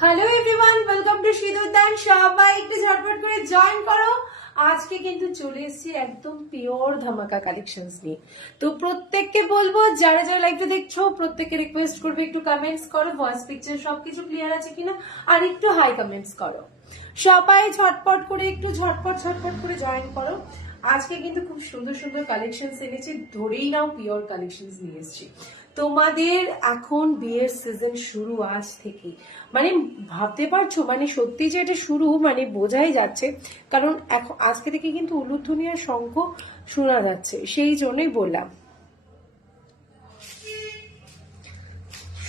Hello everyone, welcome to Shitodyan. সবাই একটু ঝটপট করে জয়েন করো। আজকে কিন্তু চলে এসেছি একদম পিওর ধামাকা কালেকশনস নিয়ে। তো প্রত্যেককে বলবো, যারা যারা লাইভটা দেখছো প্রত্যেককে রিকোয়েস্ট করবে একটু কমেন্টস করো, ভয়েস পিকচার সবকিছু ক্লিয়ার আছে কিনা, আর একটু হাই কমেন্টস করো। সবাই ঝটপট করে একটু ঝটপট করে জয়েন করো। আজকে কিন্তু খুব সুন্দর সুন্দর কালেকশনস এনেছি, ধরেই নাও পিওর কালেকশনস নিয়ে এসেছি। তোমাদের এখন বিয়ের সিজন শুরু আজ থেকে, মানে ভাবতে পারছো, মানে সত্যি যে এটা শুরু মানে বোঝাই যাচ্ছে, কারণ এখন আজকে থেকে কিন্তু উলুধ্বনি আর শঙ্খ শোনা যাচ্ছে, সেই জন্যই বললাম।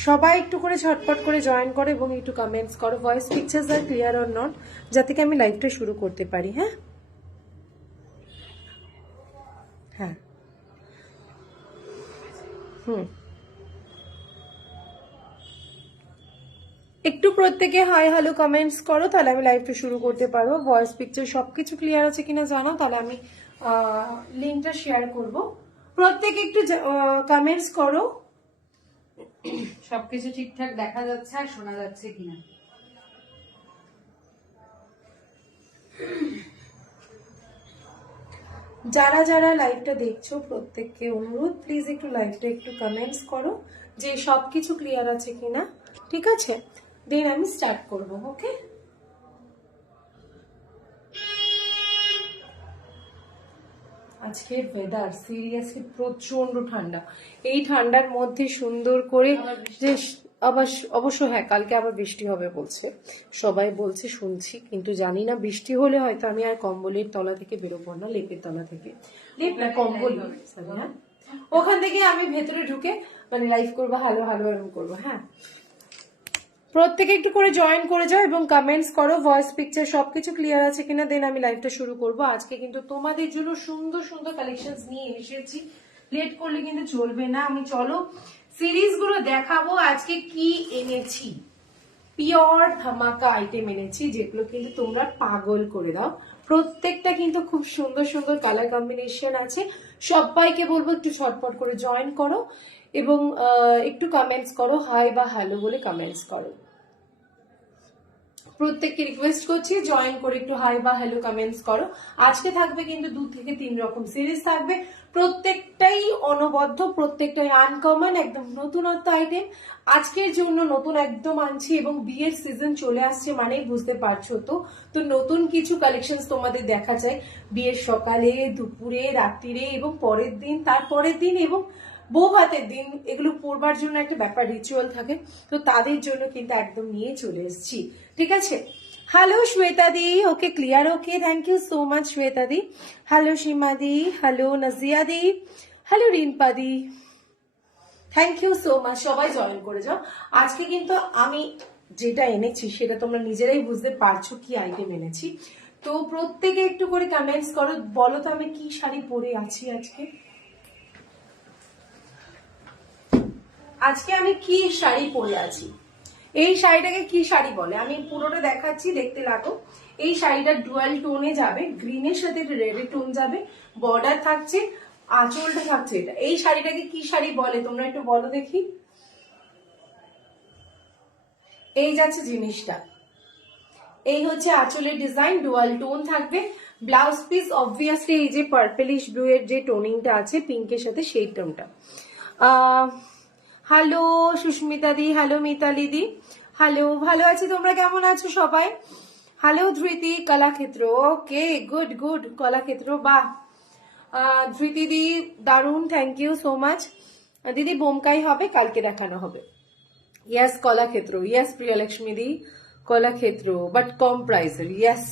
সবাই একটু করে ঝটপট করে জয়েন করো এবং একটু কমেন্টস করো, ভয়েস পিকচার্স আর ক্লিয়ার অর নট, যাতে আমি লাইভটা শুরু করতে পারি। হ্যাঁ হ্যাঁ হুম, একটু প্রত্যেকে হাই হ্যালো কমেন্টস করো, তাহলে আমি লাইভটা শুরু করতে পারবো। ভয়েস পিকচার সবকিছু ক্লিয়ার আছে কিনা জানাও, তাহলে আমি লিঙ্কটা শেয়ার করব। প্রত্যেকে একটু কমেন্টস করো সবকিছু ঠিকঠাক দেখা যাচ্ছে আর শোনা যাচ্ছে কিনা। যারা যারা লাইভটা দেখছো প্রত্যেককে অনুরোধ, প্লিজ একটু লাইভটা একটু কমেন্টস করো যে সবকিছু ক্লিয়ার আছে কিনা। ঠিক আছে, দেন আমি স্টার্ট করব। ওকে, আজকের ওয়েদার সিরিয়াসলি প্রচন্ড ঠান্ডা। এই ঠান্ডার মধ্যে সুন্দর করে যে আবার অবশ্য হ্যাঁ, কালকে আবার বৃষ্টি হবে বলছে, সবাই বলছে শুনছি, কিন্তু জানি না বৃষ্টি হলে হয়তো আমি আর কম্বলের তলা থেকে বেরোবো না, লেপের তলা থেকে, লেপ না কম্বল, হ্যাঁ ওখান থেকে আমি ভেতরে ঢুকে মানে লাইভ করবো, হ্যালো হ্যালো এরকম করবো। হ্যাঁ, প্রত্যেকে একটু করে জয়েন করে যাও এবং কমেন্টস করো, ভয়েস পিকচার সবকিছু ক্লিয়ার আছে কিনা, দেন আমি লাইভটা শুরু করব। আজকে কিন্তু তোমাদের জন্য সুন্দর সুন্দর কালেকশন নিয়ে এসেছি, লেট করলে কিন্তু চলবে না। আমি চলো সিরিজ গুলো দেখাবো আজকে কি এনেছি। পিওর ধামাকা আইটেম এনেছি, যেগুলো কিন্তু তোমরা পাগল করে দাও। প্রত্যেকটা কিন্তু খুব সুন্দর সুন্দর কালার কম্বিনেশন আছে। সবাইকে বলবো একটু ঝটপট করে জয়েন করো এবং একটু কমেন্টস করো, হাই বা হ্যালো বলে কমেন্টস করো। প্রত্যেককে রিকোয়েস্ট করছি জয়েন করে একটু হাই বা হ্যালো কমেন্টস করো। আজকে থাকবে কিন্তু 2 থেকে 3 রকম সিরিজ থাকবে, প্রত্যেকটাই অনবদ্য, প্রত্যেকটাই আনকমন, একদম নতুনত্ব আইটেম আজকের জন্য নতুন একদম আনছি। এবং বিয়ের সিজন চলে আসছে মানেই বুঝতে পারছো তো, তো নতুন কিছু কালেকশন তোমাদের দেখা যায় বিয়ের সকালে, দুপুরে, রাত্রিরে এবং পরের দিন, তারপরের দিন এবং বউ ভাতের দিন, এগুলো পরবার জন্য একটা ব্যাপার রিচুয়াল থাকে, তো তাদের জন্য কিন্তু একদম নিয়ে চলে এসেছি। ঠিক আছে, হ্যালো শ্বেতা দি, okay clear, okay thank you so much Shweta দি। হ্যালো সীমা দি, হ্যালো নাজিয়া দি, হ্যালো রিম্পা দি, থ্যাংক ইউ সো মাচ। সবাই জয়েন করে যাও। আজকে কিন্তু আমি যেটা এনেছি সেটা তোমরা নিজেরাই বুঝতে পারছো কি আইটেম এনেছি। তো প্রত্যেকে একটু করে কমেন্টস করো, বলো তো আমি কি শাড়ি পরে আছি আজকে। আজকে আমি কি শাড়ি পরে আছি, এই শাড়িটাকে কি শাড়ি বলে আমি পুরোটা দেখাচ্ছি, দেখতে লাগো। এই শাড়িটা ডুয়াল টোনে যাবে, গ্রিনের সাথে রেড টোন যাবে, বর্ডার থাকছে, আঁচলটা থাকছে। এটা এই শাড়িটাকে কি শাড়ি বলে তোমরা একটু বলো দেখি। এই যাচ্ছে জিনিসটা, এই হচ্ছে আঁচলের ডিজাইন, ডুয়াল টোন থাকবে। ব্লাউজ পিস অবভিয়াসলি এই যে পার্পলিশ ব্লু এর যে টোনিংটা আছে পিঙ্কের সাথে, সেই টোনটা। Hello Susmita di, hello Mitali di, hello, ভালো আছি, তোমরা কেমন আছো সবাই। Hello Dhriti, Kalakshetra, okay good good, Kalakshetra, বাহ। ধৃতি দি দারুন, থ্যাংক ইউ সো মাচ। দিদি বোমকাই হবে, কালকে দেখানো হবে। ইয়াস কলাক্ষেত্র, ইয়াস প্রিয়লক্ষ্মী দি, কলাক্ষেত্র বাট কম প্রাইসের, ইয়াস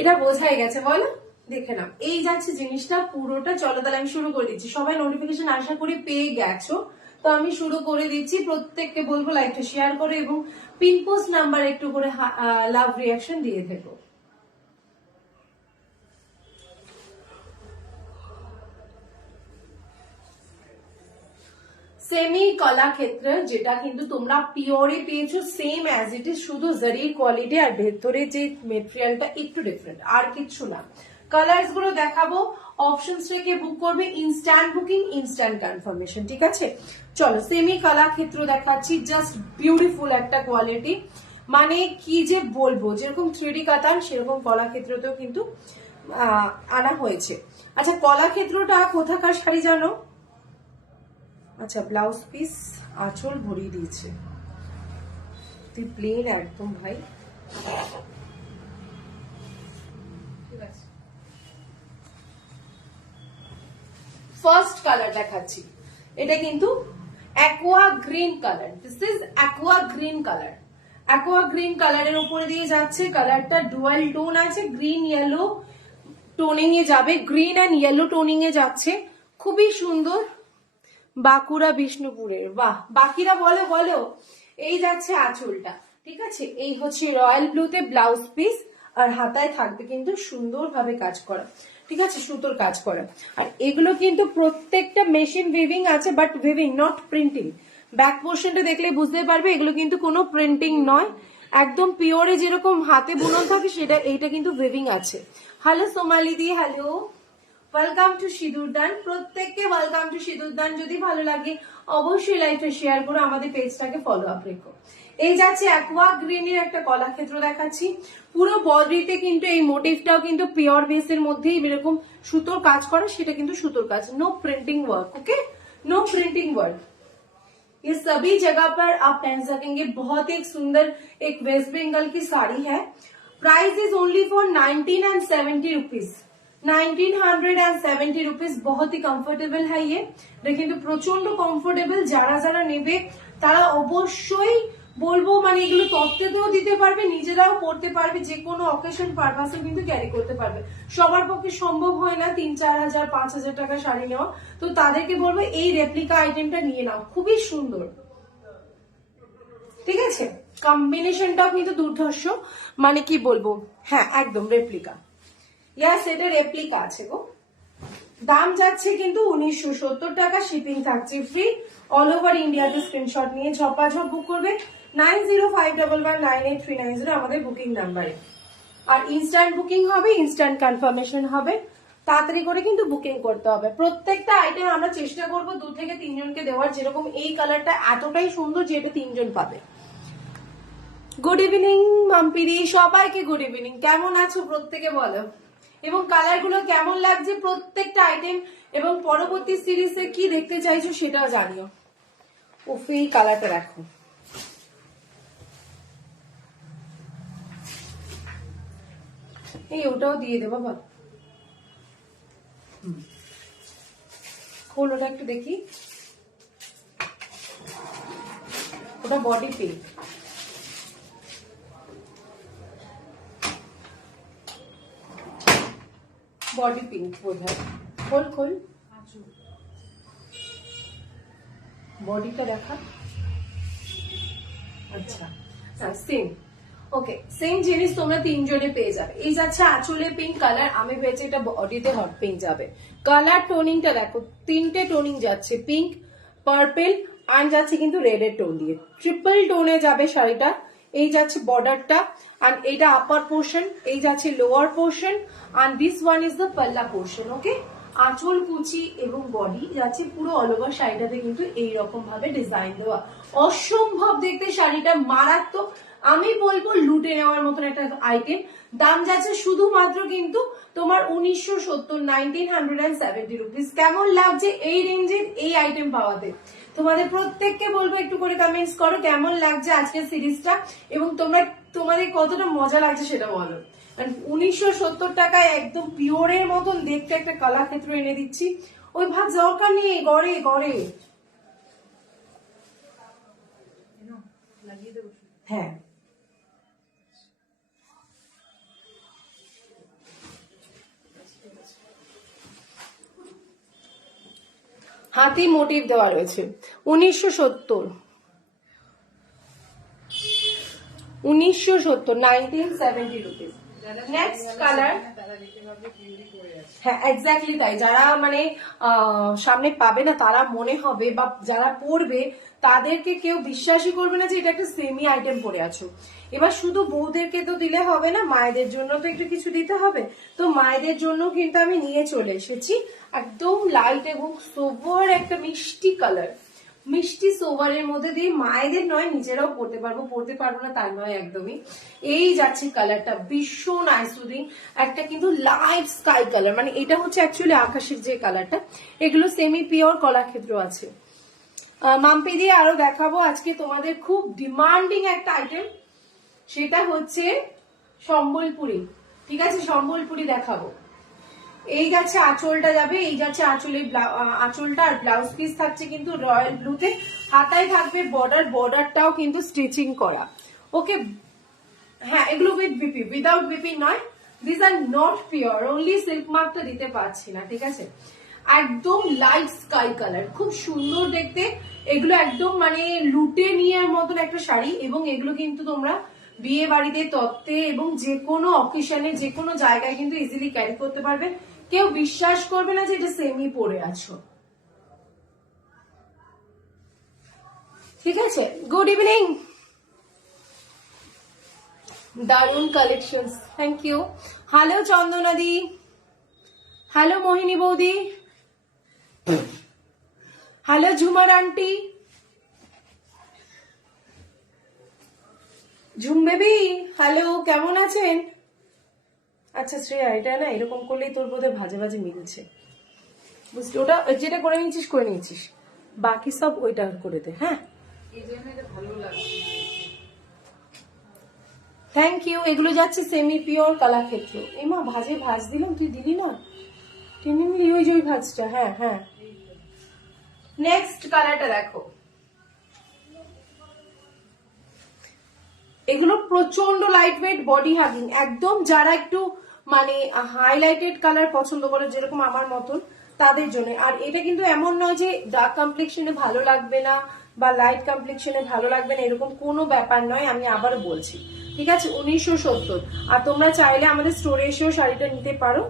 এটা বোঝাই গেছে বলো। দেখে নাও, এই যাচ্ছে জিনিসটা পুরোটা। চলো তাহলে আমি শুরু করে দিচ্ছি, সবাই নোটিফিকেশন আশা করি পেয়ে গেছো, তো আমি শুরু করে দিচ্ছি। প্রত্যেককে বলবো লাইকটা শেয়ার করে এবং পিন পোস্ট নাম্বার একটু করে লাভ রিয়াকশন দিয়ে থেকো। সেমি কলাক্ষেত্র, যেটা কিন্তু তোমরা পিওরে পেয়েছো সেম অ্যাজ ইট ইজ, শুধু জারির কোয়ালিটি আর ভেতরে যে মেটেরিয়ালটা একটু ডিফারেন্ট, আর কিচ্ছু না। কালার্স গুলো দেখাবো, অপশনস রেখে বুক করবে, ইনস্ট্যান্ট বুকিং ইনস্ট্যান্ট কনফার্মেশন। ঠিক আছে, চলো সেমি কলাক্ষেত্র দেখাচ্ছি, জাস্ট বিউটিফুল একটা কোয়ালিটি, মানে কি যে বলবো, যেরকম 3D কাতান সেরকম কলাক্ষেত্রতেও কিন্তু আনা হয়েছে। আচ্ছা কলাক্ষেত্রটা কোথাকার শাড়ি জানো? আচ্ছা ব্লাউজ পিস আঁচল ভরিয়ে দিয়েছে, তুই প্লেন একদম ভাই। ঠিক আছে। ফার্স্ট কালার দেখাচ্ছি, এটা কিন্তু aqua green colour, this is aqua green colour. Aqua green কালারের উপরে দিয়ে যাচ্ছে, কালারটা ডুয়াল টোন আছে, গ্রিন ইয়েলো টোনিং এ যাবে, গ্রিন অ্যান্ড ইয়েলো টোনিং এ যাচ্ছে, খুবই সুন্দর। বাঁকুড়া বিষ্ণুপুরের, বাহ বাকিরা বলো বলো। এই যাচ্ছে আঁচলটা, ঠিক আছে, এই হচ্ছে রয়্যাল ব্লুতে ব্লাউজ পিস, আর হাতায় থাকবে কিন্তু সুন্দরভাবে কাজ করা, ঠিক আছে, সুতোর কাজ করা। আর এগুলো কিন্তু প্রত্যেকটা মেশিন উইভিং আছে, but weaving not printing. Back পোর্শনটা দেখলে বুঝতে পারবে এগুলো কিন্তু কোনো প্রিন্টিং নয়, একদম পিওরে যেরকম হাতে বুনন থাকে সেটা, এইটা কিন্তু উইভিং আছে। Hello Somali di, hello, welcome to Sindurdan, প্রত্যেককে ওয়েলকাম টু সিঁদুরদান। যদি ভালো লাগে অবশ্যই লাইভে শেয়ার করো, আমাদের পেজটাকে ফলো আপ রেখো। এই যাচ্ছে অ্যাকোয়া গ্রিনের একটা কলাক্ষেত্র দেখাচ্ছি, পুরো বডিতে কিন্তু এই মোটিভটাও কিন্তু পিওর বেসের মধ্যেই এরকম সুতোর কাজ করা, সেটা কিন্তু সুতোর কাজ, no printing work, okay, no printing work. ये सभी जगह पर आप पहन सकेंगे, बहुत एक सुंदर एक वेस्ट बंगाल की साड़ी है। Price is only for 1970 rupees, 1970 rupees. बहुत ही कंफर्टेबल है ये, দেখেন তো প্রচন্ড কমফোর্টেবল। যারা যারা নেবে তারা অবশ্যই বলবো, মানে এগুলো তত্ত্বেতেও দিতে পারবে, নিজেরাও পড়তে পারবে, যে কোনো অকেশন পারপাসে কিন্তু ক্যারি করতে পারবে। সবার পক্ষে সম্ভব হয় না 3-4 হাজার 5 হাজার টাকা শাড়ি নেওয়া, তো তাদেরকে বলবো এই রেপ্লিকা আইটেমটা নিয়ে নাও, খুবই সুন্দর, ঠিক আছে, কম্বিনেশনটাও কিন্তু দুর্ধর্ষ, মানে কি বলবো, হ্যাঁ একদম রেপ্লিকা, ইয়াস এটা রেপ্লিকা আছে গো। দাম যাচ্ছে কিন্তু 1970 টাকা, শিপিং থাকছে ফ্রি, অল ওভার ইন্ডিয়াতে। স্ক্রিনশট নিয়ে ঝপাঝপ বুক করবে 9051198390 আমাদের বুকিং নাম্বারে। আর ইনস্ট্যান্ট বুকিং হবে, ইনস্ট্যান্ট কনফার্মেশন হবে, তাড়াতাড়ি করে কিন্তু বুকিং করতে হবে। প্রত্যেকটা আইটেম আমরা চেষ্টা করব 2 থেকে 3 জনকে দেওয়ার, যেরকম এই কালারটা এতটাই সুন্দর যে এটা 3 জন পাবে। গুড ইভিনিং মাম্পিদি, সবাইকে গুড ইভিনিং, কেমন আছো প্রত্যেকে বলো, এবং কালার গুলো কেমন লাগছে প্রত্যেকটা আইটেম, এবং পরবর্তী সিরিজে কি দেখতে চাইছো সেটাও জানিও। উফ এই কালারটা দেখো, এই ওটাও দিয়ে দেবো বাবা, খোল ওটা একটু দেখি, ওটা বডি পিঙ্ক, বডি পিঙ্ক বোধ হয়, খোল খোল বডিটা দেখা, আচ্ছা সেম, ওকে সেম জিনিস তোমরা 3 জনে পেয়ে যাবে। এই যাচ্ছে আঁচলে পিঙ্ক কালার, আমি ভেবেছি এটা বডিতে হট পিঙ্ক যাবে। কালার টোনিংটা দেখো, 3টে টোনিং যাচ্ছে, পিঙ্ক, পার্পল আর যাচ্ছে কিন্তু রেড এর টোন দিয়ে, ট্রিপল টোনে যাবে শাড়িটা। এই যাচ্ছে বর্ডারটা, and এইটা আপার পোর্শন, এই যাচ্ছে lower portion, and this one is the পাল্লা পোর্শন, ওকে। আঁচল কুচি এবং বডি যাচ্ছে পুরো অল ওভার শাড়িটাতে কিন্তু এইরকম ভাবে ডিজাইন দেওয়া, অসম্ভব দেখতে শাড়িটা, মারাত্মক। আমি বলবো লুটে নেওয়ার মতন একটা আইটেম। দাম যাচ্ছে শুধুমাত্র কিন্তু তোমার 1970, 1970 রুপিস। কেমন লাগছে এই রেঞ্জের এই আইটেম পাওয়াতে? তোমাদের প্রত্যেককে বলবো একটু করে কমেন্টস করো কেমন লাগছে আজকের সিরিজটা, এবং তোমাদের কতটা মজা লাগছে সেটা বলো। 1970 টাকায় একদম পিওরের মতন দেখতে একটা কলাক্ষেত্র এনে দিচ্ছি, ওই ভাগ দরকার নেই, গড়ে গড়ে, হ্যাঁ হাতি মোটিভ দেওয়া রয়েছে। 1970 1970 1970 রুপিস। নেক্সট কালার, তারা দেখতে পাবে পিউরি পরে আছে। হ্যাঁ এক্স্যাক্টলি তাই, যারা মানে সামনে পাবে না তারা মনে হবে, বা যারা পরবে তাদেরকে কেউ বিশ্বাসই করবে না যে এটা একটা সেমি আইটেম পরে আছো। এবার শুধু বউদেরকে তো দিলে হবে না, মায়েদের জন্য তো একটু কিছু দিতে হবে। তো মায়েদের জন্য কিন্তু আমি নিয়ে চলে এসেছি একদম লাইট এবং সোবার একটা মিষ্টি কালার, মিষ্টি সোভারের মধ্যে দিয়ে মায়েদের নয় নিজেরাও পড়তে পারবো না তার নয় একদমই। এই যাচ্ছে কালারটা ভীষণ আইসুদিং, একটা কিন্তু লাইট স্কাই কালার, মানে এটা হচ্ছে অ্যাকচুয়ালি আকাশের যে কালারটা। এগুলো সেমি পিওর কলাক্ষেত্র আছে। মাম্পি দিয়ে আরো দেখাবো আজকে তোমাদের খুব ডিমান্ডিং একটা আইটেম, সেটা হচ্ছে সম্বলপুরি। ঠিক আছে, সম্বলপুরি দেখাবো। এই যাচ্ছে আঁচলটা যাবে, এই যাচ্ছে আঁচলটা, আর ব্লাউজ পিস থাকছে কিন্তু রয়্যাল ব্লুতে, হাতায় থাকবে বর্ডার, বর্ডারটাও কিন্তু স্টিচিং করা। ওকে, হ্যাঁ এগুলো উইথ বিপি, উইদাউট বিপি নয়, this are not pure, only silk মার্কটা দিতে পারছি না। ঠিক আছে, একদম লাইট স্কাই কালার, খুব সুন্দর দেখতে। এগুলো একদম মানে লুটে নেওয়ার মতন একটা শাড়ি, এবং এগুলো কিন্তু তোমরা বিয়ে বাড়িতে, তত্ত্বে এবং যে কোনো অকেশনে, যে কোনো জায়গায় কিন্তু ইজিলি ক্যারি করতে পারবে। কেউ বিশ্বাস করবে না যে এটা সেমি পরে আছো। ঠিক আছে, গুড ইভিনিং, দারুন কালেকশন, থ্যাংক ইউ। হ্যালো চন্দনাদি, হ্যালো মোহিনী বৌদি, hello Jhumar aunty, Jhum baby, hello, কেমন আছেন? আচ্ছা শ্রেয়া, এটা না এরকম করলেই তোর বোধহয় ভাজে ভাজে মিলছে, বুঝলি? ওটা যেটা করে নিয়েছিস, বাকি সব ওইটা করে দে। হ্যাঁ, এই জন্য এটা ভালো লাগছে। Thank you. এগুলো যাচ্ছে সেমি পিওর কলাক্ষেত্র। এমা ভাজ দিলাম, তুই দিলি না, টেনে নিলি ওই যে ওই ভাজটা। হ্যাঁ হ্যাঁ, নেক্সট কালারটা দেখো। এগুলো প্রচন্ড লাইট ওয়েট, বডি হাগিং, একদম যারা একটু মানে হাইলাইটেড কালার পছন্দ করে, যেরকম আমার মতন, তাদের জন্য। আর এটা কিন্তু এমন নয় যে ডার্ক কমপ্লেক্সনে ভালো লাগবে না বা লাইট কমপ্লেক্সনে ভালো লাগবে না, এরকম কোনো ব্যাপার নয়। আমি আবারও বলছি, ঠিক আছে, 1970। আর তোমরা চাইলে আমাদের স্টোরে এসেও শাড়িটা নিতে পারো,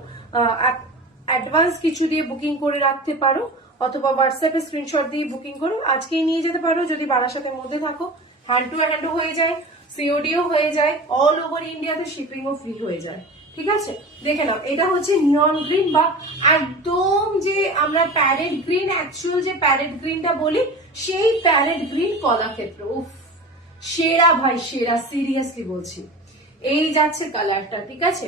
অ্যাডভান্স কিছু দিয়ে বুকিং করে রাখতে পারো, অথবা হোয়াটসঅ্যাপে স্ক্রিনশট দিয়ে বুকিং করো, আজকেই নিয়ে যেতে পারো যদি বারাসাতের মধ্যে থাকো। হ্যান্ড টু হ্যান্ডও হয়ে যায়, সিওডিও হয়ে যায়, অল ওভার ইন্ডিয়াতে শিপিংও ফ্রি হয়ে যায়। ঠিক আছে, দেখে নাও, এটা হচ্ছে নিয়ন গ্রিন, বা একদম যে আমরা প্যারেট গ্রিন, অ্যাকচুয়াল যে প্যারেট গ্রিনটা বলি, সেই প্যারেট গ্রিন কলাক্ষেত্র। উফ, সেরা ভাই সেরা, সিরিয়াসলি বলছি। এই যাচ্ছে কালারটা। ঠিক আছে,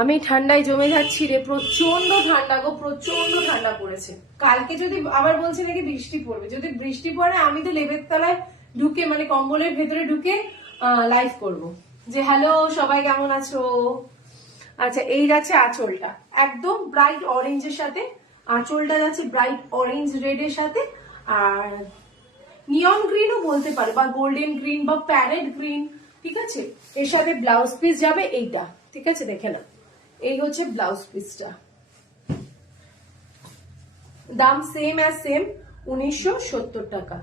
আমি ঠান্ডায় জমে যাচ্ছি রে, প্রচন্ড ঠান্ডা গো, প্রচন্ড ঠান্ডা পড়েছে। কালকে যদি আবার বলছে নাকি বৃষ্টি পড়বে, যদি বৃষ্টি পড়ে আমি তো লেবের তলায় ঢুকে, মানে কম্বলের ভেতরে ঢুকে লাইভ করব, যে হ্যালো সবাই কেমন আছো। আচ্ছা, এই যাচ্ছে আঁচলটা, একদম ব্রাইট অরেঞ্জের সাথে আঁচলটা যাচ্ছে, ব্রাইট অরেঞ্জ রেড এর সাথে, আর নিয়ন গ্রিনও বলতে পারে, বা গোল্ডেন গ্রিন, বা প্যারেট গ্রিন। ঠিক আছে, এর সাথে ব্লাউজ পিস যাবে এইটা। ঠিক আছে, দেখে না, এই হচ্ছে ব্লাউজ পিসটা, দাম সেম অ্যাজ সেম, 1970 টাকা।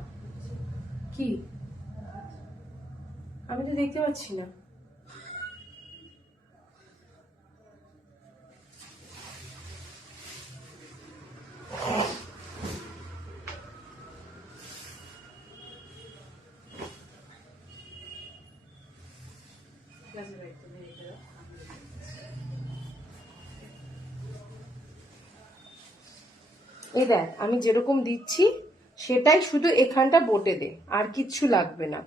কি, আমি তো দেখতে পাচ্ছি না। এই দেখ, আমি যেরকম দিচ্ছি সেটাই, শুধু এখানটা বোটে দে, আর কিচ্ছু লাগবে না,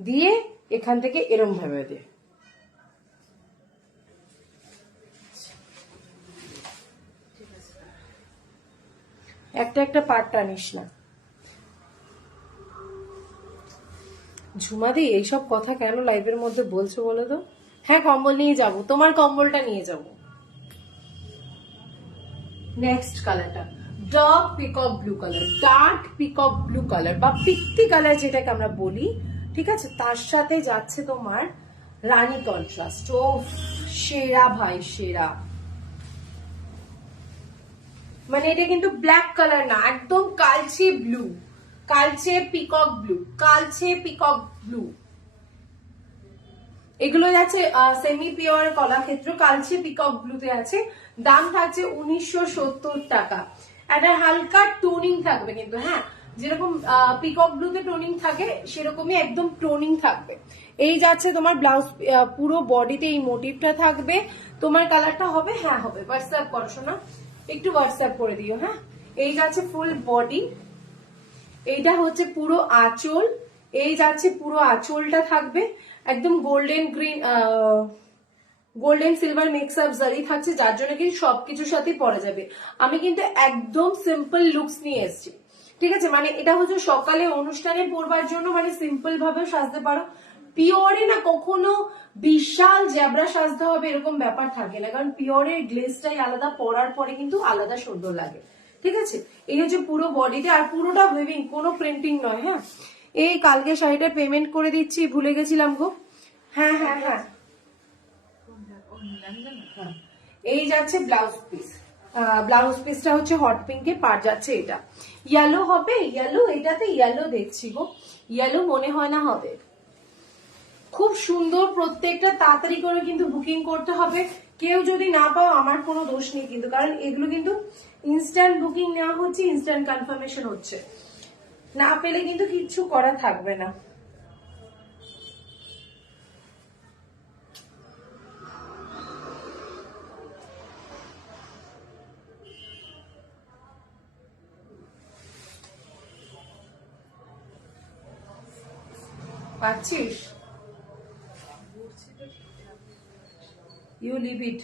দিয়ে এখান থেকে এরম ভাবে দে। একটা একটা পার্ট টানিস না। ঝুমাদি, এইসব কথা কেন লাইভের মধ্যে বলছো বলো তো? হ্যাঁ, কম্বল নিয়ে যাব, তোমার কম্বলটা নিয়ে যাব। নেক্সট কালারটা dark peacock blue colour, dark peacock blue colour বা পিত্তি কালার যেটাকে আমরা বলি। ঠিক আছে, তার সাথে যাচ্ছে তোমার রানী কন্ট্রাস্ট। ও সেরা ভাই সেরা, মানে এটা কিন্তু ব্ল্যাক কালার না, একদম কালচে ব্লু, কালচে পিকক ব্লু, কালচে পিকক ব্লু। এগুলো যাচ্ছে সেমি পিওর কলাক্ষেত্র, কালচে পিকক ব্লুতে আছে, দাম থাকছে 1970 টাকা। একটা হালকা টোনিং থাকবে কিন্তু, হ্যাঁ যেরকম পিকক ব্লুতে টোনিং থাকে সেরকমই একদম টোনিং থাকবে। এই যাচ্ছে তোমার ব্লাউজ, পুরো বডিতে এই মোটিভটা থাকবে। তোমার কালারটা হবে, হ্যাঁ হবে, হোয়াটসঅ্যাপ করো শোনা, একটু হোয়াটসঅ্যাপ করে দিও। হ্যাঁ এই যাচ্ছে ফুল বডি, এইটা হচ্ছে পুরো আঁচল, এই যাচ্ছে পুরো আঁচলটা থাকবে একদম golden green, golden silver mix up জারি থাকছে, যার জন্য কিন্তু সবকিছুর সাথে পরা যাবে। আমি কিন্তু একদম সিম্পল লুকস নিয়ে এসেছি, ঠিক আছে, মানে এটা হচ্ছে সকালে অনুষ্ঠানে পরবার জন্য, মানে সিম্পল ভাবে সাজতে পারো। পিওরে না কখনো বিশাল জ্যাবরা সাজতে হবে এরকম ব্যাপার থাকে না, কারণ পিওরের গ্লেজটাই আলাদা, পরার পরে কিন্তু আলাদা সুন্দর লাগে, ঠিক আছে। এই হচ্ছে পুরো বডিতে, আর পুরোটা উইভিং, কোনো প্রিন্টিং নয়। হ্যাঁ এই কালকে শাড়িটা পেমেন্ট করে দিচ্ছি, ভুলে গেছিলাম গো। হ্যাঁ হ্যাঁ হ্যাঁ, এই যাচ্ছে ব্লাউজ পিস, ব্লাউজ পিসটা হচ্ছে হট পিঙ্কে, পার যাচ্ছে এটা ইয়েলো হবে, ইয়েলো, এটাতে ইয়েলো দেখছি গো, ইয়েলো মনে হয় না হবে। খুব সুন্দর প্রত্যেকটা, তাড়াতাড়ি করে কিন্তু বুকিং করতে হবে। কেউ যদি না পাও আমার কোনো দোষ নেই কিন্তু, কারণ এগুলো কিন্তু ইনস্ট্যান্ট বুকিং নেওয়া হচ্ছে, ইনস্ট্যান্ট কনফার্মেশন হচ্ছে, না পেলে কিন্তু কিচ্ছু করা থাকবে না। পাচ্ছিস, ইউ লিভ ইট।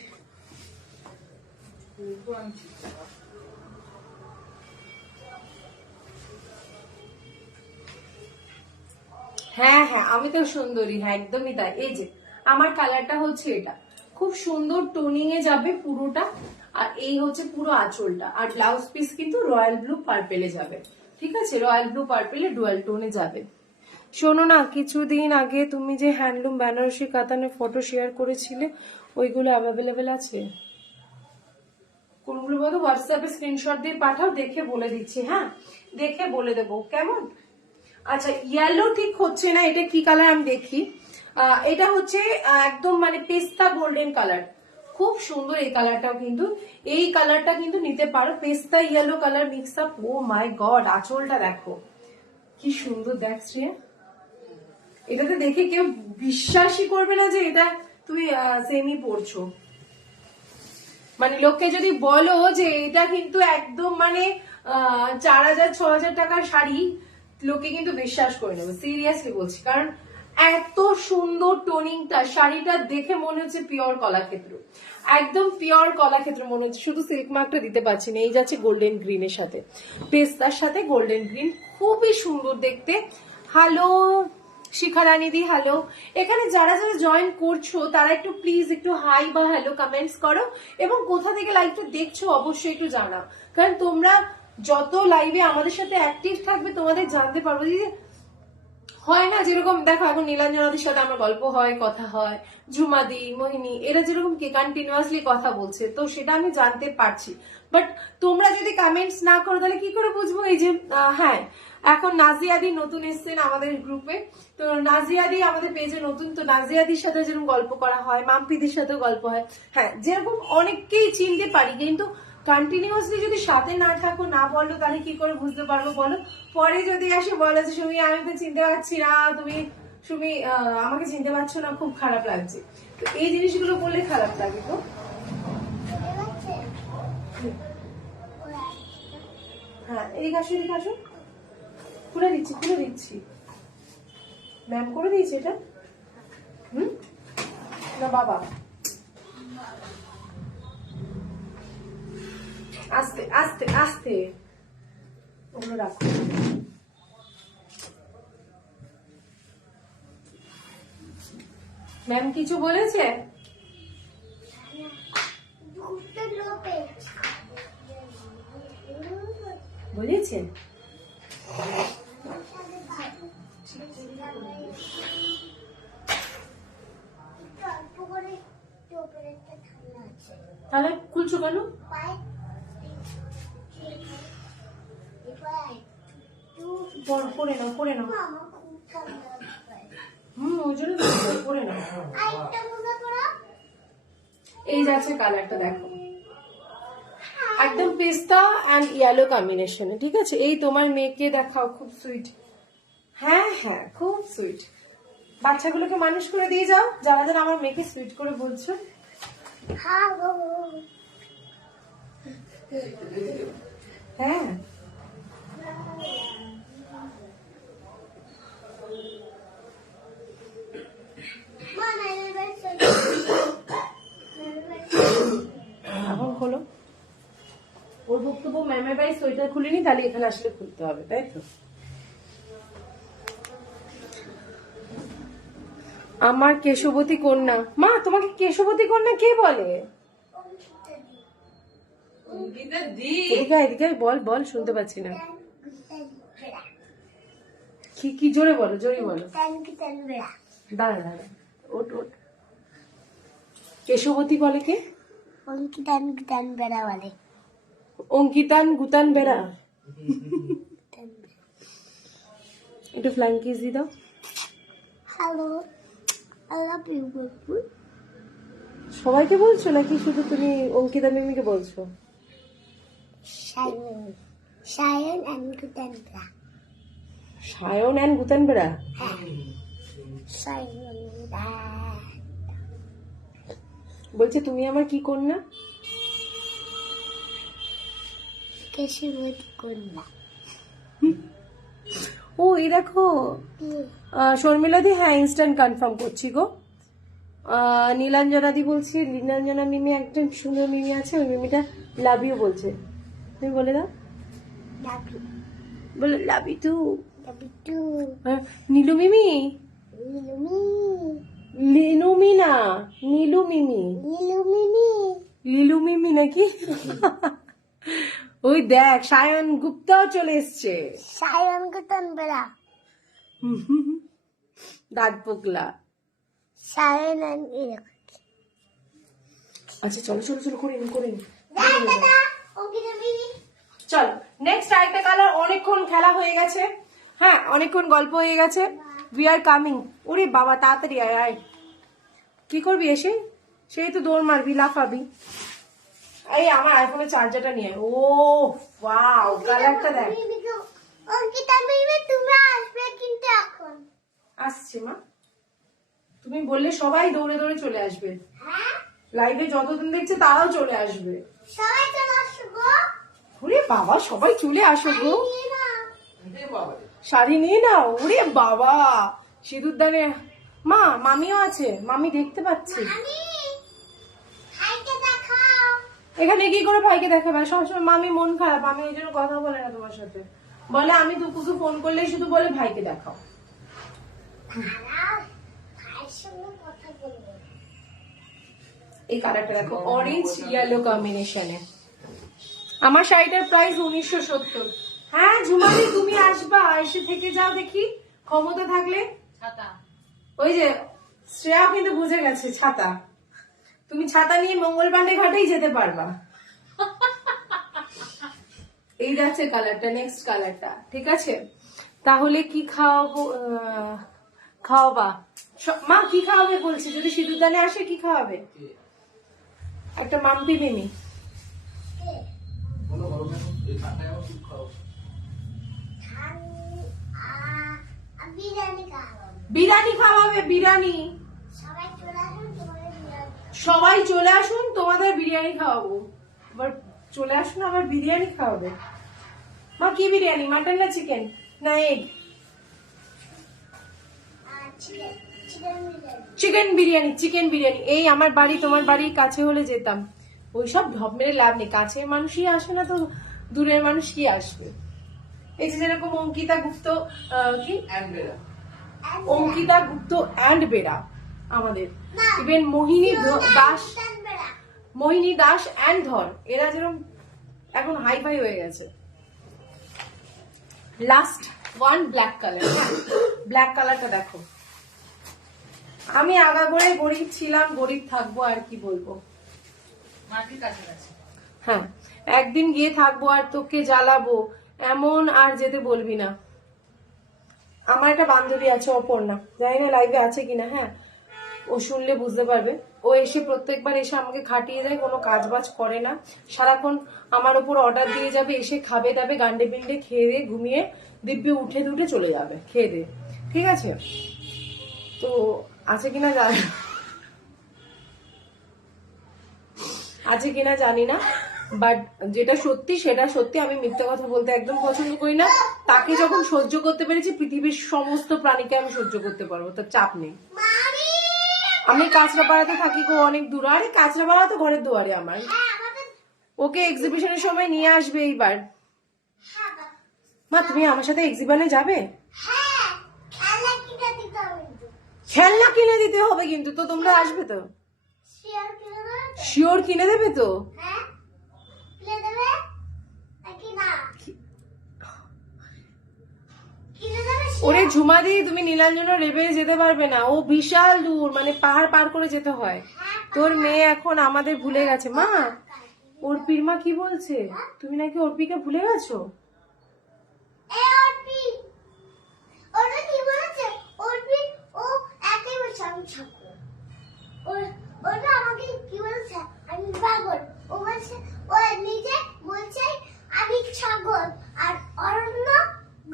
হ্যাঁ হ্যাঁ আমি তো সুন্দরী, হ্যাঁ একদমই তাই। এই যে আমার কালারটা হচ্ছে এটা, খুব সুন্দর টোনিং এ যাবে পুরোটা, আর এই হচ্ছে পুরো আঁচলটা, আর ব্লাউজ পিস কিন্তু রয়্যাল ব্লু পার্পেলে যাবে, ঠিক আছে, রয়্যাল ব্লু পার্পেলে ডুয়াল টোনে যাবে। শোনো না, কিছুদিন আগে তুমি যে হ্যান্ডলুম বেনারসি কাতানের ফটো শেয়ার করেছিলে, ওইগুলো অ্যাভেলেবেল আছে? কোনগুলো বলো, হোয়াটসঅ্যাপে স্ক্রিনশট দিয়ে পাঠাও, দেখে বলে দিচ্ছি, হ্যাঁ দেখে বলে দেবো কেমন। আচ্ছা ইয়েলো ঠিক হচ্ছে না, এটা কি কালার আমি দেখি। এটা হচ্ছে একদম মানে পেস্তা গোল্ডেন কালার, খুব সুন্দর এই কালারটাও কিন্তু, এই কালারটা কিন্তু নিতে পারো, পেস্তা ইয়েলো কালার মিক্স আপ। ও মাই গড, আঁচলটা দেখো কি সুন্দর, দেখ শ্রেয়া, এটাতে দেখে কেউ বিশ্বাসই করবে না যে এটা তুমি সেমি পরছো। মানে লোককে যদি বলো যে এটা কিন্তু একদম মানে 4000-6000 টাকার শাড়ি, লোকে কিন্তু বিশ্বাস করে নেবে, সিরিয়াসলি বলছি, কারণ এত সুন্দর টোনিংটা, শাড়িটা দেখে মনে হচ্ছে পিওর কলাক্ষেত্র, একদম পিওর কলাক্ষেত্র মনে হচ্ছে, শুধু সিল্ক মার্কটা দিতে পারছি না। এই যাচ্ছে গোল্ডেন গ্রিনের সাথে, পেস্তার সাথে গোল্ডেন গ্রিন, খুবই সুন্দর দেখতে। হ্যালো শিখারানি দি, হ্যালো। এখানে যারা যারা জয়েন করছো তারা একটু প্লিজ একটু হাই বা হ্যালো কমেন্টস করো, এবং কোথা থেকে লাইভটা দেখছো অবশ্যই একটু জানাও, কারণ তোমরা যত লাইভে আমাদের সাথে অ্যাক্টিভ থাকবে তোমাদের জানতে পারবো যে হয় না, যেরকম দেখো এখন নীলাঞ্জনাদির সাথে আমার গল্প হয়, কথা হয়, ঝুমাদি, মোহিনী, এরা যেরকম কন্টিনিউয়াসলি কথা বলছে, তো সেটা আমি জানতে পারছি। বাট তোমরা যদি কমেন্টস না করো তাহলে কি করে বুঝবো? এই যে হ্যাঁ এখন নাজিয়াদি নতুন এসছেন আমাদের গ্রুপে, তো নাজিয়াদি আমাদের পেজে নতুন, তো নাজিয়াদির সাথে যেরকম গল্প করা হয়, মাম্পিদির সাথেও গল্প হয়, হ্যাঁ যেরকম অনেককেই চিনতে পারি, কিন্তু কন্টিনিউয়াসলি যদি সাথে না থাকো, না বলো, তাহলে কি করে বুঝতে পারবো বলো? পরে যদি আসে বলে যে সুমি আমি তো চিনতে পারছি না, তুমি সুমি আমাকে চিনতে পারছো না, খুব খারাপ লাগছে। তো এই জিনিসগুলো বললে খারাপ লাগে তো। হ্যাঁ এদিকে আসো, এদিকে আসো, খুলে দিচ্ছি, খুলে দিচ্ছি, ম্যাম করে দিয়েছে এটা। হুম, না বাবা, আস্তে আস্তে আস্তে, ওগুলো রাখো। ম্যাম কিছু বলেছে? বলেছে? তাহলে খুলছো কেন? পরে নাও, পরে নাও। ওই জন্য তো করে না। এই যাচ্ছে কালারটা দেখো, একদম পিস্তা অ্যান্ড ইয়েলো কম্বিনেশনে, ঠিক আছে? এই তোমার মেয়েকে দেখাও, খুব সুইট। হ্যাঁ হ্যাঁ, খুব সুইট। বাচ্চাগুলোকে মানুষ করে দিয়ে যাও, যারা যারা আমার মেয়েকে সুইট করে বলছো। হ্যাঁ, এখন খোলো। ওর বক্তব্য ম্যামের বাড়ি সোয়েটার খুলিনি, তাহলে এখানে আসলে খুলতে হবে, তাই তো? আমার কেশবতী কন্যা। মা, তোমাকে কেশবতী কন্যা কে বলে? অঙ্কিতা দি এদিকে এদিকে বল বল, শুনতে পাচ্ছি না। কি কি জোরে বলো, জোরে বলো। দাঁড়া দাঁড়া, ওট ওট। কেশবতী বলে কে? অঙ্কিতান বেড়া বলে। অঙ্কিতান গুতান বেড়া। একটু ফ্লাইং কিস দিয়ে দাও। হ্যালো, আই লাভ ইউ বাবু। সবাইকে বলছো নাকি শুধু তুমি অঙ্কিতা মিমিকে বলছো? সায়ন and গুতান বেড়া। সায়ন অ্যান্ড গুতান বেড়া। সায়ন বলছে তুমি আমার কি কন্যা? কেশবতী কন্যা। ও, এই দেখো শর্মিলা দি, হ্যাঁ ইনস্ট্যান্ট কনফার্ম করছি গো। নীলাঞ্জনা দি বলছি, নীলাঞ্জনা মিমি একদম সুন্দর মিমি আছে, ওই মিমিটা লাভ ইউ বলছে। তুমি বলে দাও, লাভ ইউ। বলে love you too. Love you too. Nilu Mimi, Nilumi. Linu Mina, Nilu Mimi, Nilumini. Lilu Mimi নাকি? ওই দেখ, সায়ন গুপ্তাও চলে এসছে। সায়ন গুতান বেড়া। দাঁত পোকলা। সায়ন and এরকম। আচ্ছা চলো চলো চলো, করে নি করে নি। দাদা, অঙ্কিতা মিনি। চল নেক্সট আরেকটা কালার। অনেকক্ষণ খেলা হয়ে গেছে, হ্যাঁ অনেকক্ষণ গল্প হয়ে গেছে। We are coming. ওরে বাবা, তাড়াতাড়ি আয় আয়। কি করবি এসে? সেই তো দৌড় মারবি, লাফাবি। এই আমার আইফোনের চার্জারটা নিয়ে আয়। ও ওয়াও, কালারটা দেখ। অঙ্কিতা মিমি, তোমরা আসবে কিন্তু এখন। আসছে মা, তুমি বললে সবাই দৌড়ে দৌড়ে চলে আসবে। হ্যাঁ, লাইভে যতদিন দেখছে তারাও চলে আসবে। সবাই চলে আসো গো। ওরে বাবা, সবাই চলে আসো গো। নিয়ে নাও। শাড়ি নিয়ে নাও। ওরে বাবা, সিঁদুর দানে। মা, মামিও আছে, মামি দেখতে পাচ্ছি। আমি ভাইকে দেখাও। এখানে কি করে ভাইকে দেখাবে? সবসময় মামি মন খারাপ, আমি ওই জন্য কথা বলে না তোমার সাথে। বলে আমি তো শুধু ফোন করলেই শুধু বলে ভাইকে দেখাও। দাঁড়াও, ভাইয়ের সঙ্গে কথা বলবো। এই কালারটা দেখো, অরেঞ্জ ইয়েলো কম্বিনেশনে। আমার শাড়িটার প্রাইস 1970। হ্যাঁ ঝুমালি, তুমি আসবা, এসে থেকে যাও দেখি ক্ষমতা থাকলে। ছাতা ওই যে শ্রেয়া কিন্তু বুঝে গেছে, ছাতা। তুমি ছাতা নিয়ে মঙ্গলপান্ডে ঘাটেই যেতে পারবা। এই যাচ্ছে কালারটা, নেক্সট কালারটা, ঠিক আছে? তাহলে কি খাওয়াবো? খাওয়াবা মা, কি খাওয়াবে বলছি? যদি সিঁদুর দানে আসে কি খাওয়াবে? একটা মাম্পি মিমি। বিরিয়ানি খাওয়াবো। বিরিয়ানি খাওয়াবে, বিরিয়ানি। সবাই চলে আসুন, তোমাদের বিরিয়ানি। সবাই চলে আসুন, তোমাদের বিরিয়ানি খাওয়াবো। এবার চলে আসুন, আবার বিরিয়ানি খাওয়াবে। মা কি বিরিয়ানি, মাটন না চিকেন না egg? Chicken biryani. Chicken biryani. এই আমার বাড়ি তোমার বাড়ির কাছে হলে যেতাম। ওইসব ঢপ মেরে লাভ নেই, কাছের মানুষই আসে না তো দূরের মানুষ কি আসবে? এই যে যেরকম অঙ্কিতা গুপ্ত, কি অঙ্কিতা গুপ্ত অ্যান্ড বেরা আমাদের, ইভেন মোহিনী দাস অ্যান্ড ধর, এরা যেরকম এখন হাই ফাই হয়ে গেছে। Last one black colour. Black কালারটা দেখো। আমি আগাগোড়াই গরিব ছিলাম, গরিব থাকবো, আর কি বলবো। মাটির কাছাকাছি। হ্যাঁ, একদিন গিয়ে থাকবো আর তোকে জ্বালাবো, এমন আর যেতে বলবি না। আমার একটা বান্ধবী আছে অপর্ণা, জানি না লাইভে আছে কিনা, হ্যাঁ ও শুনলে বুঝতে পারবে। ও এসে প্রত্যেকবার এসে আমাকে খাটিয়ে যায়, কোনো কাজ বাজ করে না, সারাক্ষণ আমার উপর অর্ডার দিয়ে যাবে, এসে খাবে দাবে গান্ডে পিন্ডে খেয়ে দিয়ে ঘুমিয়ে দিব্যি উঠে দুটে চলে যাবে খেয়ে দিয়ে, ঠিক আছে। তো আছে কিনা জানি আছে কিনা জানি না, বাট যেটা সত্যি সেটা সত্যি, আমি মিথ্যা কথা বলতে একদম পছন্দ করি না। তাকে যখন সহ্য করতে পেরেছি, পৃথিবীর সমস্ত প্রাণীকে আমি সহ্য করতে পারবো, তার চাপ নেই। আমি কাঁচরাপাড়াতে থাকি গো, অনেক দূর। আরে কাঁচরাপাড়া তো ঘরের দুয়ারে আমার। ওকে এক্সিবিশনের সময় নিয়ে আসবে এইবার। মা তুমি আমার সাথে এক্সিবিশনে যাবে? হ্যাঁ, খেলা কিনে দিতে হবে তো। খেলনা কিনে দিতে হবে কিন্তু, তো তোমরা আসবে তো? শেয়ার কিনে দেবে তো? শিওর কিনে দেবে তো? হ্যাঁ, কিনে দেবে নাকি না? কিনে দেবে ওরে ঝুমাদি, তুমি নীলাঞ্জন লেভেলে যেতে পারবে না, ও বিশাল দূর, মানে পাহাড় পার করে যেতে হয়। তোর মেয়ে এখন আমাদের ভুলে গেছে। মা, অর্পির মা কি বলছে, তুমি নাকি অর্পিকে ভুলে গেছো? এ অর্পি, ওটা কি বলেছে? অর্পি ও একই বলছে আমি ছাগল। ওটা আমাকে কি বলছে? আমি পাগল। ও বলছে, ও নিজে বলছে আমি ছাগল, আর অরণ্য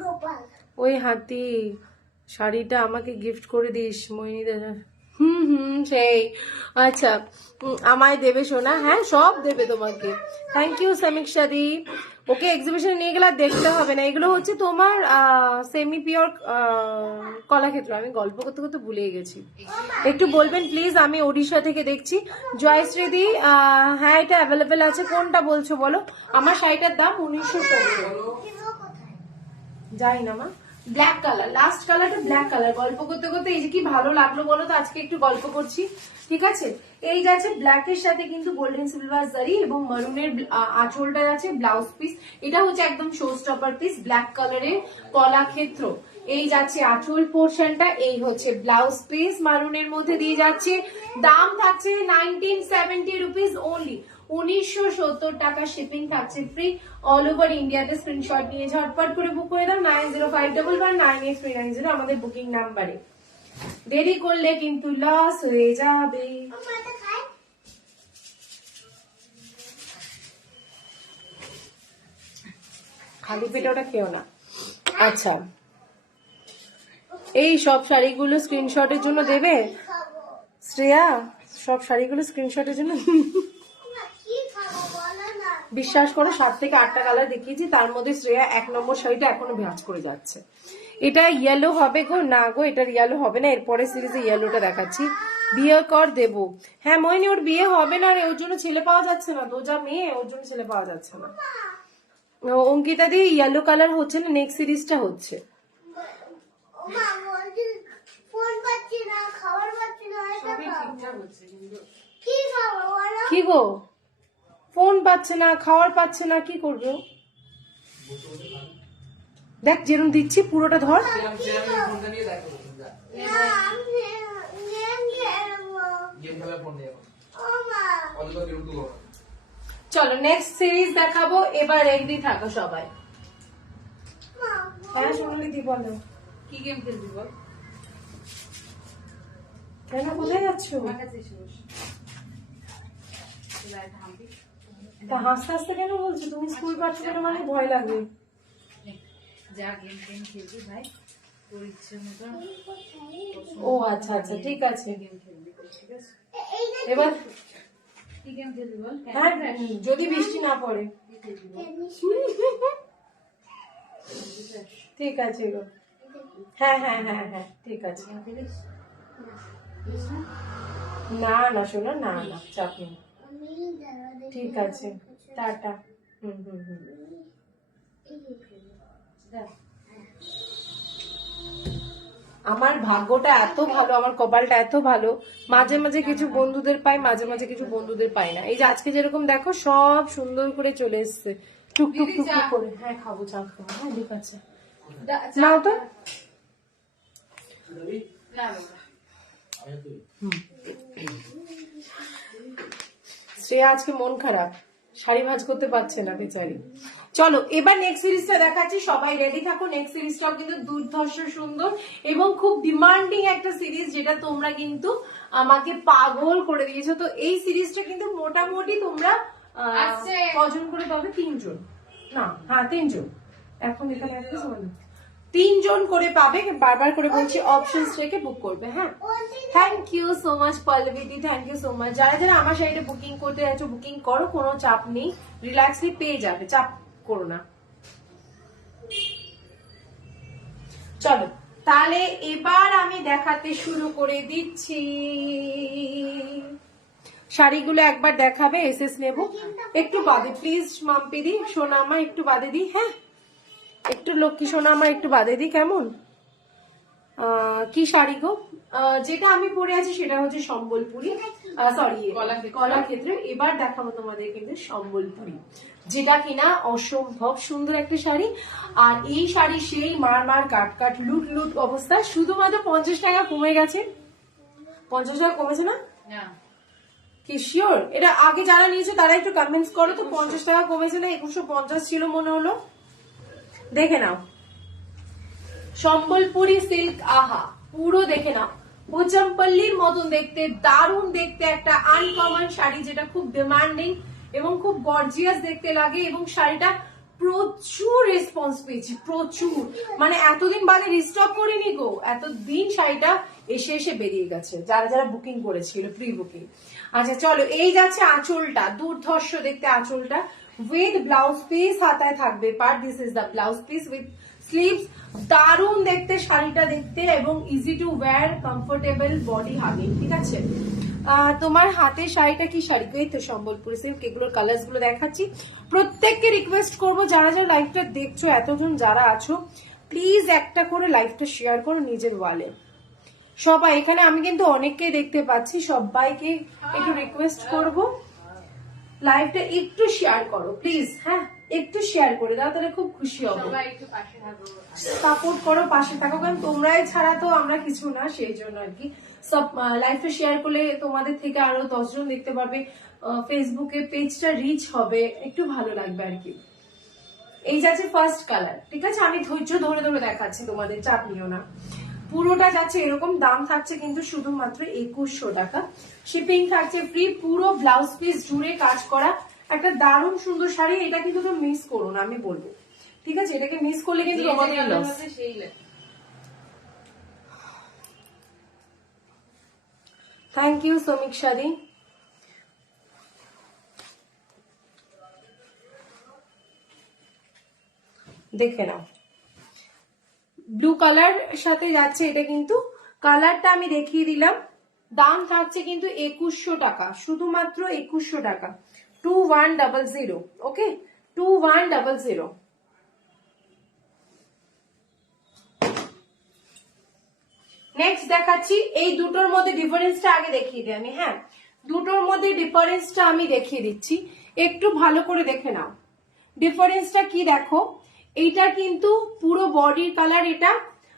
গোপাল। ওই হাতি শাড়িটা আমাকে গিফট করে দিস মোহিনীদের। সেই আচ্ছা, আমায় দেবে সোনা, হ্যাঁ সব দেবে তোমাকে। থ্যাংক ইউ সমীক্ষা দি। ওকে এক্সিবিশন নিয়ে গেলে আর দেখতে হবে না, এগুলো হচ্ছে তোমার সেমি পিওর কলাক্ষেত্র। আমি গল্প করতে করতে ভুলে গেছি, একটু বলবেন প্লিজ, আমি ওড়িশা থেকে দেখছি। জয়শ্রী দি, হ্যাঁ এটা অ্যাভেলেবেল আছে, কোনটা বলছো বলো? আমার শাড়িটার দাম 1950। যাই না মা, ব্ল্যাক কালার, লাস্ট কালারটা ব্ল্যাক কালার। গল্প করতে করতে এই যে কি ভালো লাগলো বলো তো, আজকে একটু গল্প করছি, ঠিক আছে। এই যাচ্ছে ব্ল্যাকের সাথে কিন্তু গোল্ডেন সিলভার জারি এবং মারুনের আঁচলটা আছে, ব্লাউজ পিস। এটা হচ্ছে একদম শো স্টপার পিস, ব্ল্যাক কালারের কলাক্ষেত্র। এই যাচ্ছে আঁচল পোর্শনটা, এই হচ্ছে ব্লাউজ পিস মারুনের মধ্যে দিয়ে যাচ্ছে। দাম থাকছে 1970 রুপিস ওনলি, 1970 টাকা। শিপিং থাকছে ফ্রি অল ওভার ইন্ডিয়াতে। স্ক্রিনশট নিয়ে ঝটপট করে বুক করে দাও 9051198390 আমাদের বুকিং নাম্বারে। দেরি করলে কিন্তু লস হয়ে যাবে। মাথা খায়। খালি পেটে ওটা খেও না। আচ্ছা, এই সব শাড়িগুলো স্ক্রিনশটের জন্য দেবে খাবো শ্রেয়া, সব শাড়িগুলো স্ক্রিনশটের জন্য। না, কি খাবো বলো না? বিশ্বাস করো 7 থেকে 8টা কালার দেখিয়েছি, তার মধ্যে শ্রেয়া 1 নম্বর শাড়িটা এখনো ভাঁজ করে যাচ্ছে। এটা ইয়েলো হবে গো? না গো, এটার ইয়েলো হবে না, এরপরে সিরিজে ইয়েলোটা দেখাচ্ছি। বিয়ে কর দেবো। হ্যাঁ মোহিনী, ওর বিয়ে হবে না রে, ওর জন্য ছেলে পাওয়া যাচ্ছে না, তো যা মেয়ে, ওর জন্য ছেলে পাওয়া যাচ্ছে না। অঙ্কিতা দিয়ে ইয়েলো কালার হচ্ছে না, নেক্সট সিরিজটা হচ্ছে। ও মা বলছি ফোন পাচ্ছি না, খাবার পাচ্ছি না, এটা সবই খাবো। ঠিকঠাক হচ্ছে কিন্তু কি খাবো বলো? কি গো, ফোন পাচ্ছে না, খাওয়ার পাচ্ছে না, কি করবে ও? দেখ যেরকম দিচ্ছি পুরোটা ধর। ফোনটা নিয়ে দেখো না, আমি গেম খেলবো। গেম খেলার ফোন নিয়ে এখন ও মা, অযথা বিরক্ত করো না। চলো নেক্সট সিরিজ দেখাবো, এবার রেডি থাকো সবাই। মা, হ্যাঁ সোনালি দি বলো। কি গেম খেলবি বল? কেন, কোথায় যাচ্ছ? আমার কাছে এসে বস। এবার থামবি। তা হাসতে হাসতে কেন বলছো? তুমি স্কুল পাচ্ছ না মানে ভয় লাগে। যা গেম খেলবি ভাই, তোর ইচ্ছে মতো ও আচ্ছা আচ্ছা, ঠিক আছে। গেম খেলবি, ঠিক আছে? এইটা এবার কি গেম খেলবি বল? হ্যাঁ, যদি বৃষ্টি না পড়ে। ঠিক আছে গো, হ্যাঁ হ্যাঁ হ্যাঁ হ্যাঁ ঠিক আছে। না না শোনো, না না চাপ নেই, আমি দাঁড়া দেখি। ঠিক আছে, টাটা। হুম হুম হুম। আমার ভাগ্যটা এত ভালো, আমার কপালটা এত ভালো, মাঝে মাঝে কিছু বন্ধুদের পাই, মাঝে মাঝে কিছু বন্ধুদের পাই না। এই যে আজকে যেরকম দেখো সব সুন্দর করে চলে এসছে, টুক টুক টুক টুক করে। হ্যাঁ খাবো, চা খাবো, হ্যাঁ ঠিক আছে, নাও তো। না বাবা, শ্রেয়া আজকে মন খারাপ, শাড়ি ভাঁজ করতে পারছে না বেচারি। চলো এবার নেক্সট সিরিজটা দেখাচ্ছি, সবাই রেডি থাকো। নেক্সট সিরিজটাও কিন্তু দুর্ধর্ষ সুন্দর এবং খুব ডিমান্ডিং একটা সিরিজ, যেটা তোমরা কিন্তু আমাকে পাগল করে দিয়েছো। তো এই সিরিজটা কিন্তু মোটামুটি তোমরা আসছে। কজন করে পাবে? 3 জন, না হ্যাঁ 3 জন, এখন এখানে একটা সময় 3 জন করে পাবে। বারবার করে বলছি অপশনস রেখে বুক করবে। হ্যাঁ, থ্যাংক ইউ সো মাচ পল্লবীদি, থ্যাংক ইউ সো মাচ। যারা যারা আমার সাইডে বুকিং করতে যাচ্ছ বুকিং করো, কোনো চাপ নেই, রিল্যাক্সলি পেয়ে যাবে, চাপ করো না। চলো তাহলে এবার আমি দেখাতে শুরু করে দিচ্ছি। শাড়িগুলো একবার দেখাবে, এসএস নেব একটু বাদে প্লিজ। মাম্পিদি সোনা আমার একটু বাদে দি, হ্যাঁ একটু লক্ষ্মী সোনা আমার একটু বাদে দি, কেমন? কি শাড়ি গো? যেটা আমি পরে আছি সেটা হচ্ছে সম্বলপুরি, সরি কলাক্ষেত্রে। এবার দেখাবো তোমাদের কিন্তু সম্বলপুরি, যেটা কিনা অসম্ভব সুন্দর একটা শাড়ি। আর এই শাড়ি সেই মার মার কাট কাট লুট লুট অবস্থা, শুধুমাত্র 50 টাকা কমে গেছে। 50 টাকা কমেছে না? না কি শিওর? এটা আগে যারা নিয়েছে তারা একটু কমেন্টস করো তো, 50 টাকা কমেছে না 2150 ছিল মনে হলো। দেখে নাও সম্বলপুরি সিল্ক, আহা পুরো দেখে নাও, পোচামপল্লির মতন দেখতে, দারুণ দেখতে একটা আনকমন শাড়ি, যেটা খুব ডিমান্ডিং এবং খুব গর্জিয়াস দেখতে লাগে। এবং শাড়িটা প্রচুর রেসপন্স পেয়েছি, প্রচুর, মানে এতদিন বাদে রিস্টক করিনি গো, এতদিন শাড়িটা এসে এসে বেরিয়ে গেছে যারা যারা বুকিং করেছিল প্রি বুকিং। আচ্ছা চলো, এই যাচ্ছে আঁচলটা, দুর্ধর্ষ দেখতে আঁচলটা, উইথ ব্লাউজ পিস হাতায় থাকবে পার। This is the blouse piece with sleeves. দারুণ দেখতে শাড়িটা দেখতে এবং easy to wear, comfortable, body hugging. ঠিক আছে, তোমার হাতে শাড়িটা কি শাড়ি? এই তো সম্বলপুরি সিল্ক, এগুলোর কালার্স গুলো দেখাচ্ছি। প্রত্যেককে রিকোয়েস্ট করবো যারা যারা লাইভটা দেখছো, এতজন যারা আছো, প্লিজ একটা করে লাইভটা শেয়ার করো নিজের ওয়ালে। সবাই এখানে আমি কিন্তু অনেককে দেখতে পাচ্ছি, সবাইকে একটু রিকোয়েস্ট করব লাইভটা একটু শেয়ার করো প্লিজ। হ্যাঁ একটু শেয়ার করে দাও, তাহলে খুব খুশি হব। সবাই একটু পাশে থাকো, সাপোর্ট করো, পাশে থাকো, কারণ তোমরাই ছাড়া তো আমরা কিছু না, সেই জন্য আর কি। সব লাইভটা শেয়ার করলে তোমাদের থেকে আরো 10 জন দেখতে পারবে, ফেসবুকে পেজটা রিচ হবে, একটু ভালো লাগবে আর কি। এই যাচ্ছে ফার্স্ট কালার, ঠিক আছে, আমি ধৈর্য ধরে ধরে দেখাচ্ছি তোমাদের, চাপ নিও না। পুরোটা যাচ্ছে এরকম, দাম থাকছে কিন্তু শুধুমাত্র 2100 টাকা, শিপিং থাকছে ফ্রি, পুরো ব্লাউজ পিস জুড়ে কাজ করা একটা দারুণ সুন্দর শাড়ি। এটা কিন্তু তুমি মিস করো না, আমি বলবো, ঠিক আছে, এটাকে মিস করলে কিন্তু তোমাদের লস। সেই লাগে। থ্যাংক ইউ সমীক্ষা দি। দেখে নাও ব্লু কালার সাথে যাচ্ছে এটা, কিন্তু কালারটা আমি দেখিয়ে দিলাম। দাম থাকছে কিন্তু 2100 টাকা, শুধুমাত্র 2100 টাকা, 2100। ওকে 2100। নেক্সট দেখাচ্ছি, এই দুটোর মধ্যে ডিফারেন্সটা আগে দেখিয়ে দিই আমি। হ্যাঁ দুটোর মধ্যে ডিফারেন্সটা আমি দেখিয়ে দিচ্ছি, একটু ভালো করে দেখে নাও। ডিফারেন্সটা কি দেখো, এইটা কিন্তু পুরো বডির কালার এটা,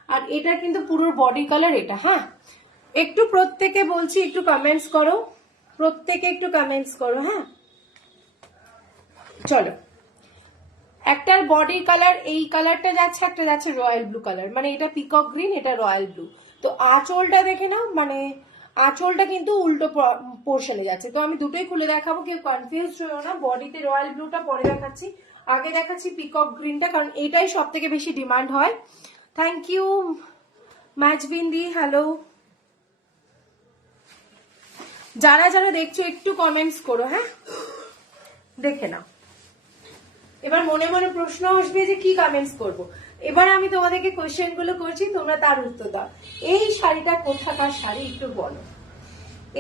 আর এটা কিন্তু পুরো বডি কালার এটা। হ্যাঁ একটু প্রত্যেকে বলছি একটু কমেন্টস করো, প্রত্যেকে একটু কমেন্টস করো। হ্যাঁ চলো, একটার বডি কালার এই কালারটা যাচ্ছে, একটা যাচ্ছে রয়্যাল ব্লু কালার, মানে এটা পিকক গ্রিন, এটা রয়্যাল ব্লু। তো আঁচলটা দেখে নাও, মানে আঁচলটা কিন্তু উল্টো পোর্শনে যাচ্ছে। তো আমি দুটোই খুলে দেখাবো, কেউ কনফিউজ হয়েও না। বডিতে রয়্যাল ব্লুটা পরে দেখাচ্ছি, আগে দেখাচ্ছি পিকক গ্রিনটা, কারণ এটাই সব থেকে বেশি ডিমান্ড হয়। থ্যাংক ইউ ম্যাচবিন্দি, হ্যালো। যারা যারা দেখছো একটু কমেন্টস করো। হ্যাঁ দেখে নাও, এবার মনে মনে প্রশ্ন আসবে যে কি কমেন্টস করব। এবার আমি তোমাদেরকে কোয়েশ্চেন গুলো করছি, তোমরা তার উত্তর দাও। এই শাড়িটা কোথাকার শাড়ি একটু বলো,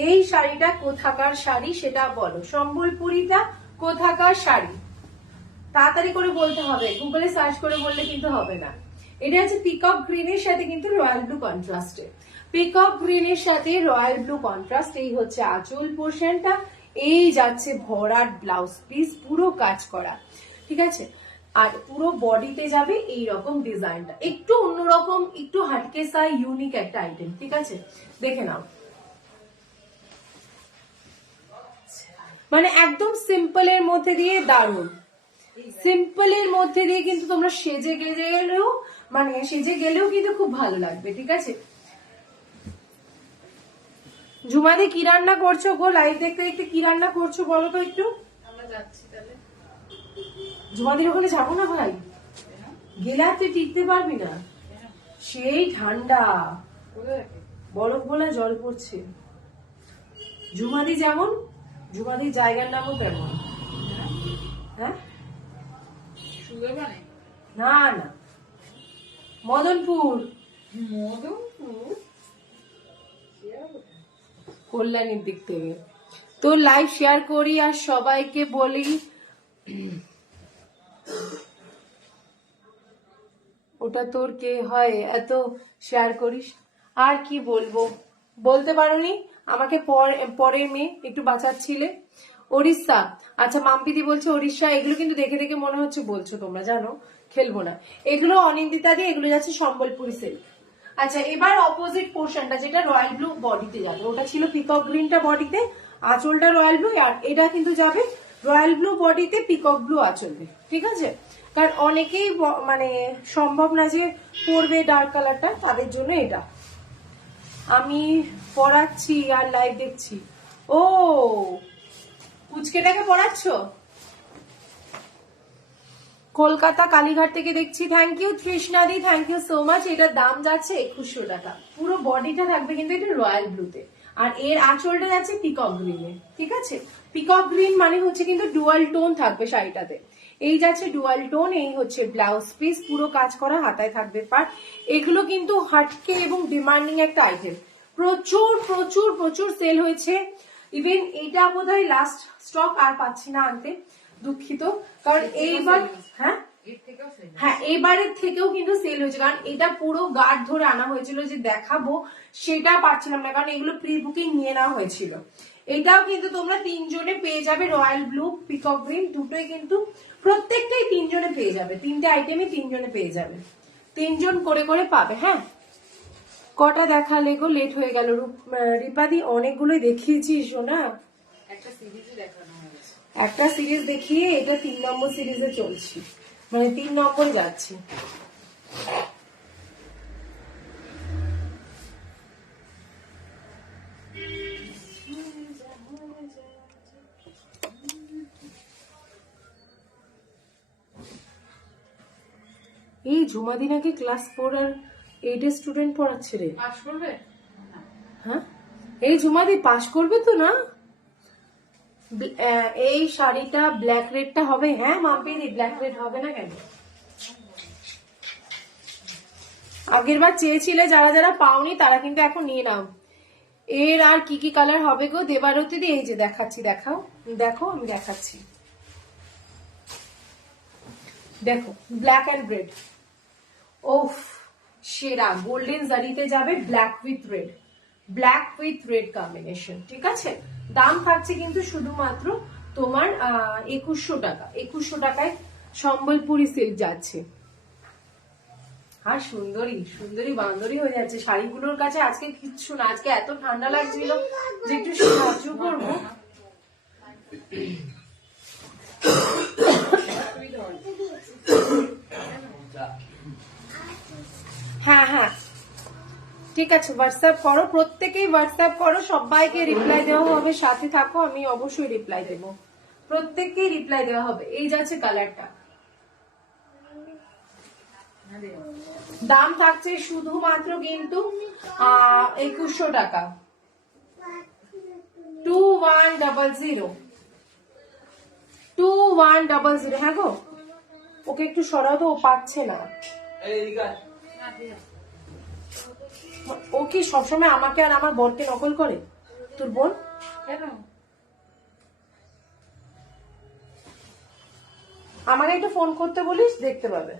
এই শাড়িটা কোথাকার শাড়ি সেটা বলো। সম্বলপুরিটা কোথাকার শাড়ি, তাড়াতাড়ি করে বলতে হবে, গুগলে সার্চ করে বললে কিন্তু হবে না। এটা হচ্ছে পিকক গ্রিনের সাথে কিন্তু রয়্যাল ব্লু কন্ট্রাস্টে, পিকক গ্রিনের সাথে রয়্যাল ব্লু কন্ট্রাস্ট। এই হচ্ছে আঁচল পোর্শনটা, এই যাচ্ছে ভরাট ব্লাউজ পিস, পুরো কাজ করা, ঠিক আছে। আর পুরো বডিতে যাবে এই রকম ডিজাইনটা, একটু অন্যরকম, একটু হাটকে সাই, ইউনিক একটা আইটেম, ঠিক আছে। দেখে নাও, মানে একদম সিম্পল এর মধ্যে দিয়ে দারুণ। সিম্পলের মধ্যে দিয়ে কিন্তু তোমরা সেজে গেলেও কিন্তু খুব ভালো লাগবে, ঠিক আছে। ঝুমাদি কি রান্না করছো গো? লাইভ দেখতে দেখতে কি রান্না করছো বলো তো একটু। আমরা যাচ্ছি তাহলে। ঝুমাদির ওখানে যাবো না ভাই, গেলে আর তুই টিকতে পারবি না, সেই ঠান্ডা, বরফ গোলা জল পড়ছে। ঝুমাদি যেমন, ঝুমাদির জায়গার নামও তেমন। হ্যাঁ সুন্দরবনে? না না, মদনপুর, মধুপুর কল্যাণীর দিক থেকে। তো লাইভ শেয়ার করি আর সবাইকে বলি, ওটা তোর কে হয় এত শেয়ার করিস। আর কি বলবো, বলতে পারোনি আমাকে পরের মেয়ে একটু বাঁচাচ্ছিলে। ওড়িশা, আচ্ছা মাম্পিদি বলছে ওড়িশা, এগুলো কিন্তু দেখে দেখে মনে হচ্ছে বলছো তোমরা, জানো খেলবো না এগুলো। অনিন্দিতা দিয়ে এগুলো যাচ্ছে সম্বলপুরি সিল্ক। আচ্ছা এবার অপোজিট পোর্শনটা যেটা রয়্যাল ব্লু বডিতে যাবে, ওটা ছিল পিকক গ্রিনটা বডিতে, আঁচলটা রয়্যাল ব্লু, আর এটা কিন্তু যাবে রয়্যাল ব্লু বডিতে পিকক ব্লু আঁচলবে, ঠিক আছে। কারণ অনেকেই মানে সম্ভব না যে পরবে ডার্ক কালারটা, তাদের জন্য এটা আমি পড়াচ্ছি আর লাইভ দেখছি। ও পুচকেটাকে পড়াচ্ছ? কলকাতা কালীঘাট থেকে দেখছি। থ্যাংক ইউ তৃষ্ণাদি, থ্যাংক ইউ সো মাচ। এটার দাম যাচ্ছে 2100 টাকা। পুরো বডিটা থাকবে কিন্তু এটা রয়্যাল ব্লুতে, আর এর আঁচলটা যাচ্ছে পিকক গ্রিনে, ঠিক আছে। পিকক গ্রিন মানে হচ্ছে কিন্তু ডুয়াল টোন থাকবে শাড়িটাতে। এই যাচ্ছে ডুয়াল টোন, এই হচ্ছে ব্লাউজ পিস, পুরো কাজ করা, হাতায় থাকবে পার। এগুলো কিন্তু হাটকে এবং ডিমান্ডিং একটা আইটেম, প্রচুর প্রচুর প্রচুর সেল হয়েছে। ইভেন এটা বোধহয় লাস্ট স্টক, আর পাচ্ছি না আনতে, দুঃখিত। কারণ এইবার হ্যাঁ এবারের থেকেও কিন্তু সেল হয়েছে, কারণ এটা পুরো গার্ড ধরে আনা হয়েছিল যে দেখাবো, সেটা পারছিলাম না, কারণ এগুলো প্রি বুকিং নিয়ে নেওয়া হয়েছিল। এটাও কিন্তু তোমরা 3 জনে পেয়ে যাবে, রয়্যাল ব্লু পিকক গ্রিন দুটোই কিন্তু প্রত্যেকটাই 3 জনে পেয়ে যাবে, 3টে আইটেমই 3 জনে পেয়ে যাবে, 3 জন করে করে পাবে। হ্যাঁ কটা দেখালে গো, লেট হয়ে গেল। রিপাদি অনেকগুলোই দেখিয়েছিস না, একটা সিরিজই দেখানো হয়েছে। একটা সিরিজ দেখিয়ে এটা 3 নম্বর সিরিজে চলছি, মানে 3 নম্বরে যাচ্ছি। এই ঝুমাদি নাকি ক্লাস 4 আর 8 এর স্টুডেন্ট পড়াচ্ছে রে। পাস করবে? হ্যাঁ এই ঝুমাদি পাস করবে তো না? এই শাড়িটা ব্ল্যাক রেডটা হবে? হ্যাঁ মাম্পিদি ব্ল্যাক রেড হবে না কেন? আগের বার চেয়েছিলে, যারা যারা পাওনি তারা কিন্তু এখন নিয়ে নাও। এর আর কি কি কালার হবে গো দেবারতী দি? এই যে দেখাচ্ছি, দেখাও, দেখো আমি দেখাচ্ছি, দেখো ব্ল্যাক এন্ড রেড। ওফ সেরা, গোল্ডেন জারিতে যাবে, black with red, black with red combination, ঠিক আছে। দাম থাকছে কিন্তু শুধুমাত্র তোমার 2100 টাকা। 2100 টাকায় সম্বলপুরি সিল্ক যাচ্ছে। আর সুন্দরী সুন্দরী বান্দরী হয়ে যাচ্ছে শাড়িগুলোর কাছে। আজকে কিচ্ছু না, আজকে এত ঠান্ডা লাগছিল যে একটু সাহায্য করবো। হ্যাঁ হ্যাঁ ঠিক আছে, হোয়াটসঅ্যাপ করো, প্রত্যেকেই হোয়াটসঅ্যাপ করো, সবাইকে রিপ্লাই দেওয়া হবে, সাথে থাকো, আমি অবশ্যই রিপ্লাই দেবো, প্রত্যেককেই রিপ্লাই দেওয়া হবে। এই যাচ্ছে কালারটা, দাম থাকছে শুধুমাত্র কিন্তু 2100 টাকা, 2100 2100। হ্যাঁ গো ওকে একটু সরাও তো, ও পাচ্ছে না। ও কি সবসময় আমাকে আর আমার বরকে নকল করে তোর বোন? আমাকে একটু ফোন করতে বলিস, দেখতে পাবে।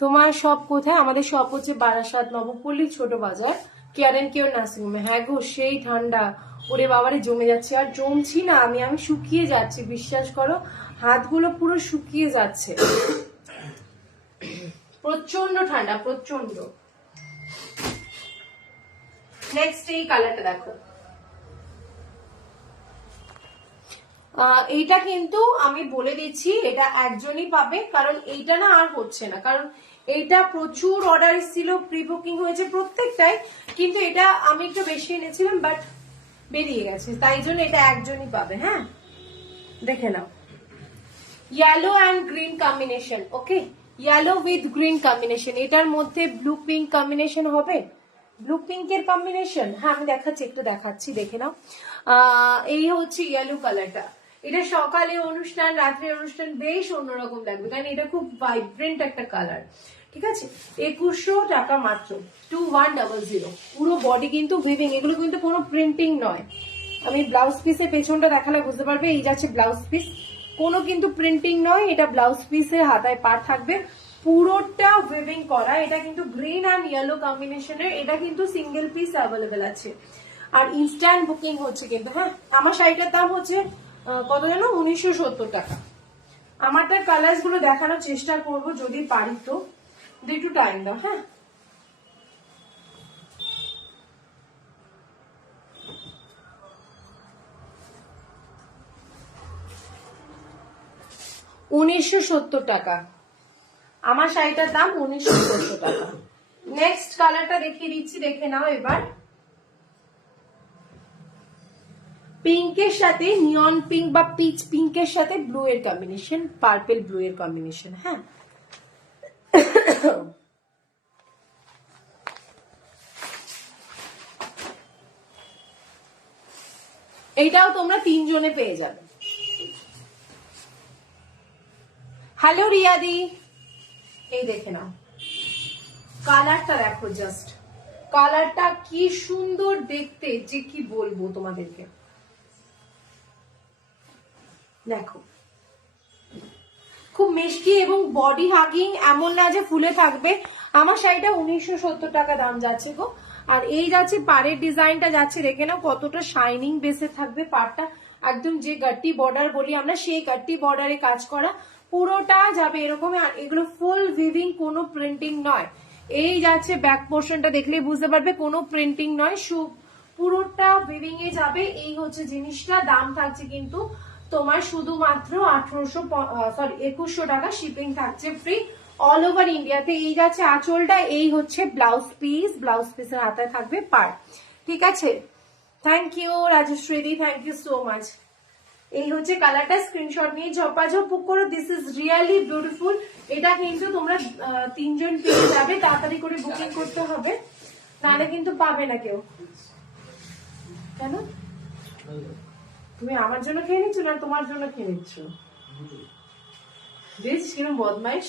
তোমার শপ কোথায়? আমাদের শপ হচ্ছে বারাসাত নবপল্লী ছোট বাজার, কেয়ার এন্ড কেয়ার নার্সিং হোমে। হ্যাঁ গো সেই ঠান্ডা, ওরে বাবারে জমে যাচ্ছে, আর জমছি না আমি শুকিয়ে যাচ্ছি, বিশ্বাস করো হাতগুলো পুরো শুকিয়ে যাচ্ছে, প্রচন্ড ঠান্ডা প্রচন্ড। নেক্সট এই কালারটা দেখো, এইটা কিন্তু আমি বলে দিচ্ছি এটা একজনই পাবে, কারণ এইটা না আর হচ্ছে না, কারণ এইটা প্রচুর অর্ডার এসেছিল, প্রি বুকিং হয়েছে প্রত্যেকটাই, কিন্তু এটা আমি একটু বেশি এনেছিলাম বাট বেরিয়ে গেছে, তাই জন্য এটা একজনই পাবে। হ্যাঁ, দেখে নাও, yellow and green combination. Okay, yellow with green combination, এটার মধ্যে ব্লু পিঙ্ক কম্বিনেশন হবে, ব্লু পিঙ্কের কম্বিনেশন। হ্যাঁ, আমি দেখাচ্ছি, একটু দেখাচ্ছি, দেখে নাও। এই হচ্ছে ইয়েলো কালারটা, এটা সকালে অনুষ্ঠান, রাত্রে অনুষ্ঠান বেশ অন্যরকম লাগবে, কারণ এটা খুব ভাইব্রেন্ট একটা কালার। ঠিক আছে, 2100 টাকা মাত্র, 2100। পুরো বডি কিন্তু উইভিং, এগুলো কিন্তু কোনো প্রিন্টিং নয়। আমি ব্লাউজ পিসের পেছনটা দেখালে বুঝতে পারবে, এই যাচ্ছে ব্লাউজ পিস, কোনো কিন্তু প্রিন্টিং নয়, এটা ব্লাউজ পিসের হাতায় পার থাকবে, পুরোটা উইভিং করা। এটা কিন্তু গ্রিন অ্যান্ড ইয়েলো কম্বিনেশনের, এটা কিন্তু সিঙ্গেল পিস অ্যাভেলেবেল আছে, আর ইনস্ট্যান্ট বুকিং হচ্ছে কিন্তু। হ্যাঁ, আমার শাড়িটার দাম হচ্ছে কত যেন, 1970 টাকা। আমারটার কালার্স গুলো দেখানোর চেষ্টা করব যদি পারি, তো একটু টাইম দাও। হ্যাঁ, $1970 টাকা আমার শাড়িটার দাম, 1970 টাকা। নেক্সট কালারটা দেখিয়ে দিচ্ছি, দেখে নাও এবার। পিঙ্কের সাথে নিয়ন পিঙ্ক বা পিচ পিঙ্কের সাথে ব্লু এর কম্বিনেশন, পার্পল ব্লু এর কম্বিনেশন। হ্যাঁ, এইটাও তোমরা 3 জনে পেয়ে যাবে। হ্যালো রিয়াদি, এই দেখে নাও কালারটা, দেখো জাস্ট কালারটা কি সুন্দর দেখতে, যে কি বলবো তোমাদেরকে। দেখো, খুব মিষ্টি এবং বডি হাগিং, এমন না যে ফুলে থাকবে। আমার শাড়িটা 1970 টাকা দাম যাচ্ছে গো। আর এই যাচ্ছে পাড়ের ডিজাইনটা যাচ্ছে, দেখে নাও কতটা শাইনিং বেসে থাকবে পাড়টা, একদম যে গাট্টি বর্ডার বলি আমরা, সেই গাট্টি বর্ডারে কাজ করা, পুরোটা যাবে এরকম। আর এগুলো ফুল ভিভিং, কোনো প্রিন্টিং নয়। এই যাচ্ছে ব্যাক পোর্শনটা, দেখলেই বুঝতে পারবে কোনো প্রিন্টিং নয়, পুরোটা ভিভিং এ যাবে। এই হচ্ছে জিনিসটা, দাম থাকছে কিন্তু তোমার শুধুমাত্র 2100 টাকা, শিপিং থাকছে ফ্রি অল ওভার ইন্ডিয়াতে। এই যাচ্ছে আঁচলটা, এই হচ্ছে ব্লাউজ পিস, ব্লাউজ পিসের হাতায় থাকবে পার। ঠিক আছে, thank you Rajashree, thank you so much. এই হচ্ছে কালারটা, স্ক্রিনশট নিয়ে ঝপাঝপ বুক করো, দিস ইজ রিয়েলি বিউটিফুল। এটা কিন্তু তোমরা 3 জন পেয়ে যাবে, তাড়াতাড়ি করে বুকিং করতে হবে, নাহলে কিন্তু পাবে না কেউ। কেন তুমি আমার জন্য খেয়ে নিচ্ছ না তোমার জন্য খেয়ে নিচ্ছ? বেশ কিরম বদমাইশ।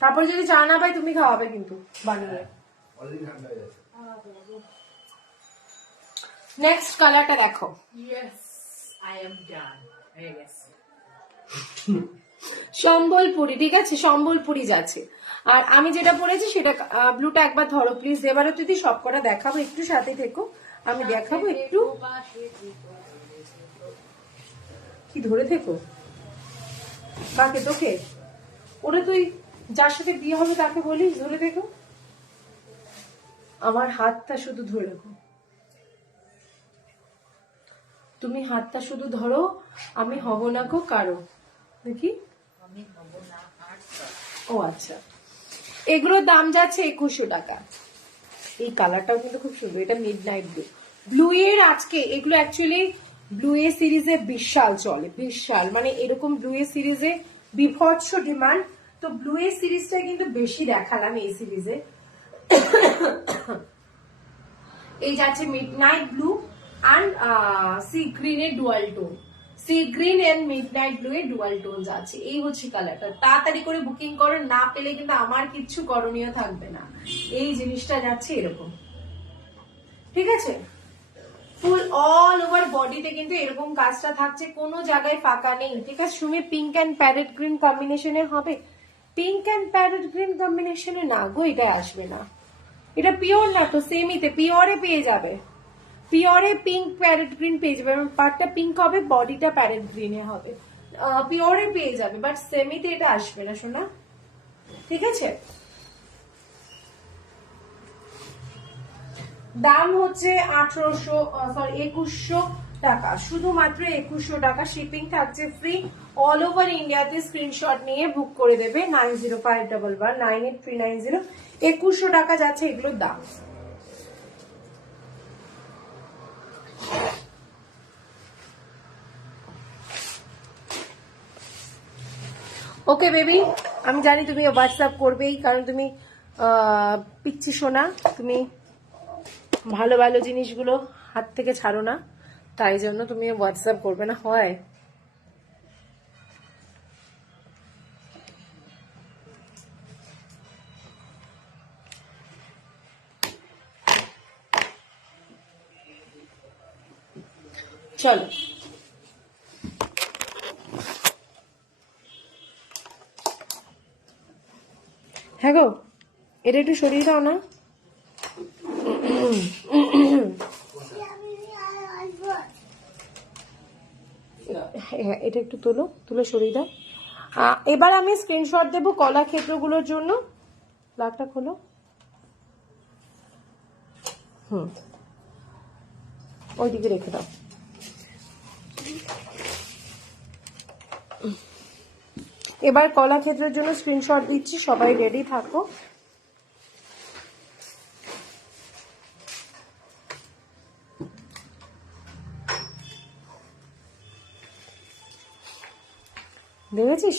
তারপর যদি চা না পাই, তুমি খাওয়াবে কিন্তু বানিয়ে। নেক্সট কালারটা দেখো, Yes, I am done. Yes. Sambalpuri. ঠিক আছে, সম্বলপুরি যাচ্ছে। আর আমি যেটা পরেছি সেটা ব্লুটা একবার ধরো প্লিজ, এবারে যদি সব করা দেখাবো, একটু সাথে থেকো, আমি দেখাবো একটু। কি ধরে থেকো? কাকে? তোকে? ওরা তুই যার সাথে বিয়ে হবে তাকে বলিস ধরে থেকো? আমার হাতটা শুধু ধরে রাখো, তুমি হাতটা শুধু ধরো, আমি হব না গো কারো। দেখি, ও আচ্ছা, এগুলোর দাম যাচ্ছে 2100 টাকা। এই কালারটাও কিন্তু খুব সুন্দর, এটা মিড নাইট ব্লু। ব্লু এর আজকে এগুলো অ্যাকচুয়ালি ব্লু এ সিরিজে বিশাল চলে, বিশাল, মানে এরকম ব্লু এ সিরিজে বিভৎস ডিমান্ড। তো ব্লু এ সিরিজটা কিন্তু বেশি দেখালাম এই সিরিজে। এই যাচ্ছে midnight blue and sea green এর dual tone, sea green and midnight blue এর ডুয়াল টোন আছে। এই হচ্ছে কালারটা, তাড়াতাড়ি করে বুকিং করো, না পেলে কিন্তু আমার কিচ্ছু করণীয় থাকবে না। এই জিনিসটা যাচ্ছে এরকম, ঠিক আছে, ফুল অল ওভার বডিতে কিন্তু এরকম কাজটা থাকছে, কোনো জায়গায় ফাঁকা নেই। ঠিক আছে, Sumi pink and parrot green কম্বিনেশনের হবে, পিঙ্ক অ্যান্ড প্যারেট গ্রিন কম্বিনেশনে না গো, এটা আসবে না, এটা পিওর না তো, সেমিতে পিওরে পেয়ে যাবে, পিওরে পিঙ্ক প্যারেট গ্রিন পেয়ে যাবে, পার্টটা পিঙ্ক হবে, বডিটা প্যারেট গ্রিনে হবে, পিওরে পেয়ে যাবে, বাট সেমিতে এটা আসবে না শোনা। ঠিক আছে, দাম হচ্ছে 2100 টাকা, শুধুমাত্র 2100 টাকা। শিপিং থাকছে ফ্রি। অল ওভার ইন্ডিয়াতে স্ক্রিনশট নিয়ে বুক করে দেবে 9051198390। 2100 টাকা যাচ্ছে এগুলোর দাম। ওকে বেবি, আমি জানি তুমি হোয়াটসঅ্যাপ করবেই, কারণ তুমি পিচ্ছি সোনা, তুমি ভালো ভালো জিনিসগুলো হাত থেকে ছাড়ো না, তাই জন্য তুমি হোয়াটসঅ্যাপ করবে না হয়। চলো হ্যাঁ গো, এটা একটু সরিয়ে দাও না। হ্যাঁ, এটা একটু তুলে সরিয়ে দাও। এবার আমি স্ক্রিনশট দেবো কলাক্ষেত্রগুলোর জন্য। প্লাগটা খোলো। ওইদিকে রেখে দাও। এবার কলাক্ষেত্রের জন্য স্ক্রিনশট দিচ্ছি, সবাই রেডি থাকো। দেখেছিস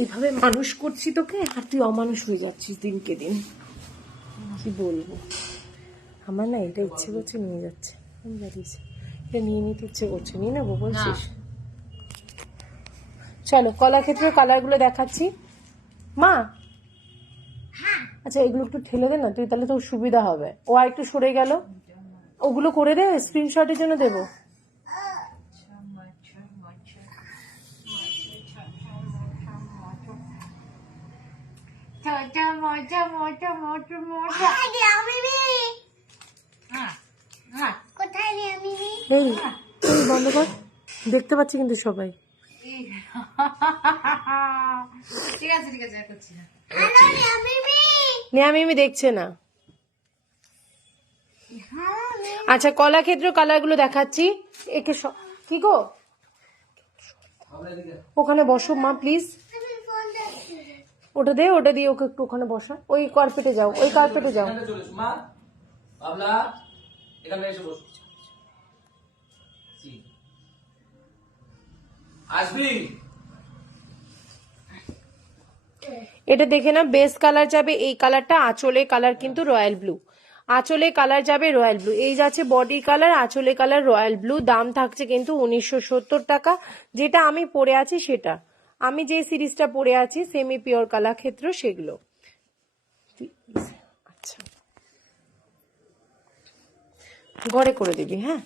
এইভাবে মানুষ করছি তোকে, আর তুই অমানুষ হয়ে যাচ্ছিস দিনকে দিন। কি বলবো, আমার না এটা ইচ্ছে করছে নিয়ে যাচ্ছে, আমি জানিস এটা নিয়ে নিতে ইচ্ছে করছে, নিয়ে নেবো বলছিস। চলো কলাক্ষেত্রের কালারগুলো দেখাচ্ছি মা। আচ্ছা এগুলো একটু ঠেলে দে না তুই, তাহলে তোর সুবিধা হবে। ও আর একটু সরে গেল, ওগুলো করে দে, স্ক্রিনশটের জন্য দেবো। কোথায় রে আমি? এই বন্ধ কর, দেখতে পাচ্ছি কিন্তু সবাই। ঠিক আছে ঠিক আছে, আর করছি না। হ্যালো রে আমি? আমি দেখছে না। আচ্ছা কলাক্ষেত্র কালারগুলো দেখাচ্ছি। একে কি গো, ওখানে বসো মা প্লিজ। আমি ফোন দেখছি। ওটা দিয়ে ওকে একটু ওখানে বসা। ওই কার্পেটে যাও, ওই কার্পেটে যাও। এখানে চলে এসো, মা বাবলা এখানে এসে বসো। আসবি? এটা দেখে না, বেস কালার যাবে এই কালারটা, আঁচলে কালার কিন্তু রয়্যাল ব্লু। আঁচলে কালার যাবে রয়্যাল ব্লু, এই যাচ্ছে বডি কালার, আঁচলে কালার রয়্যাল ব্লু। দাম থাকছে কিন্তু 1970 টাকা। যেটা আমি পরে আছি সেটা, আমি যে সিরিজটা পরে আছি সেমি পিওর কলাক্ষেত্র সেগুলো। আচ্ছা ঘরে করে দিবি হ্যাঁ।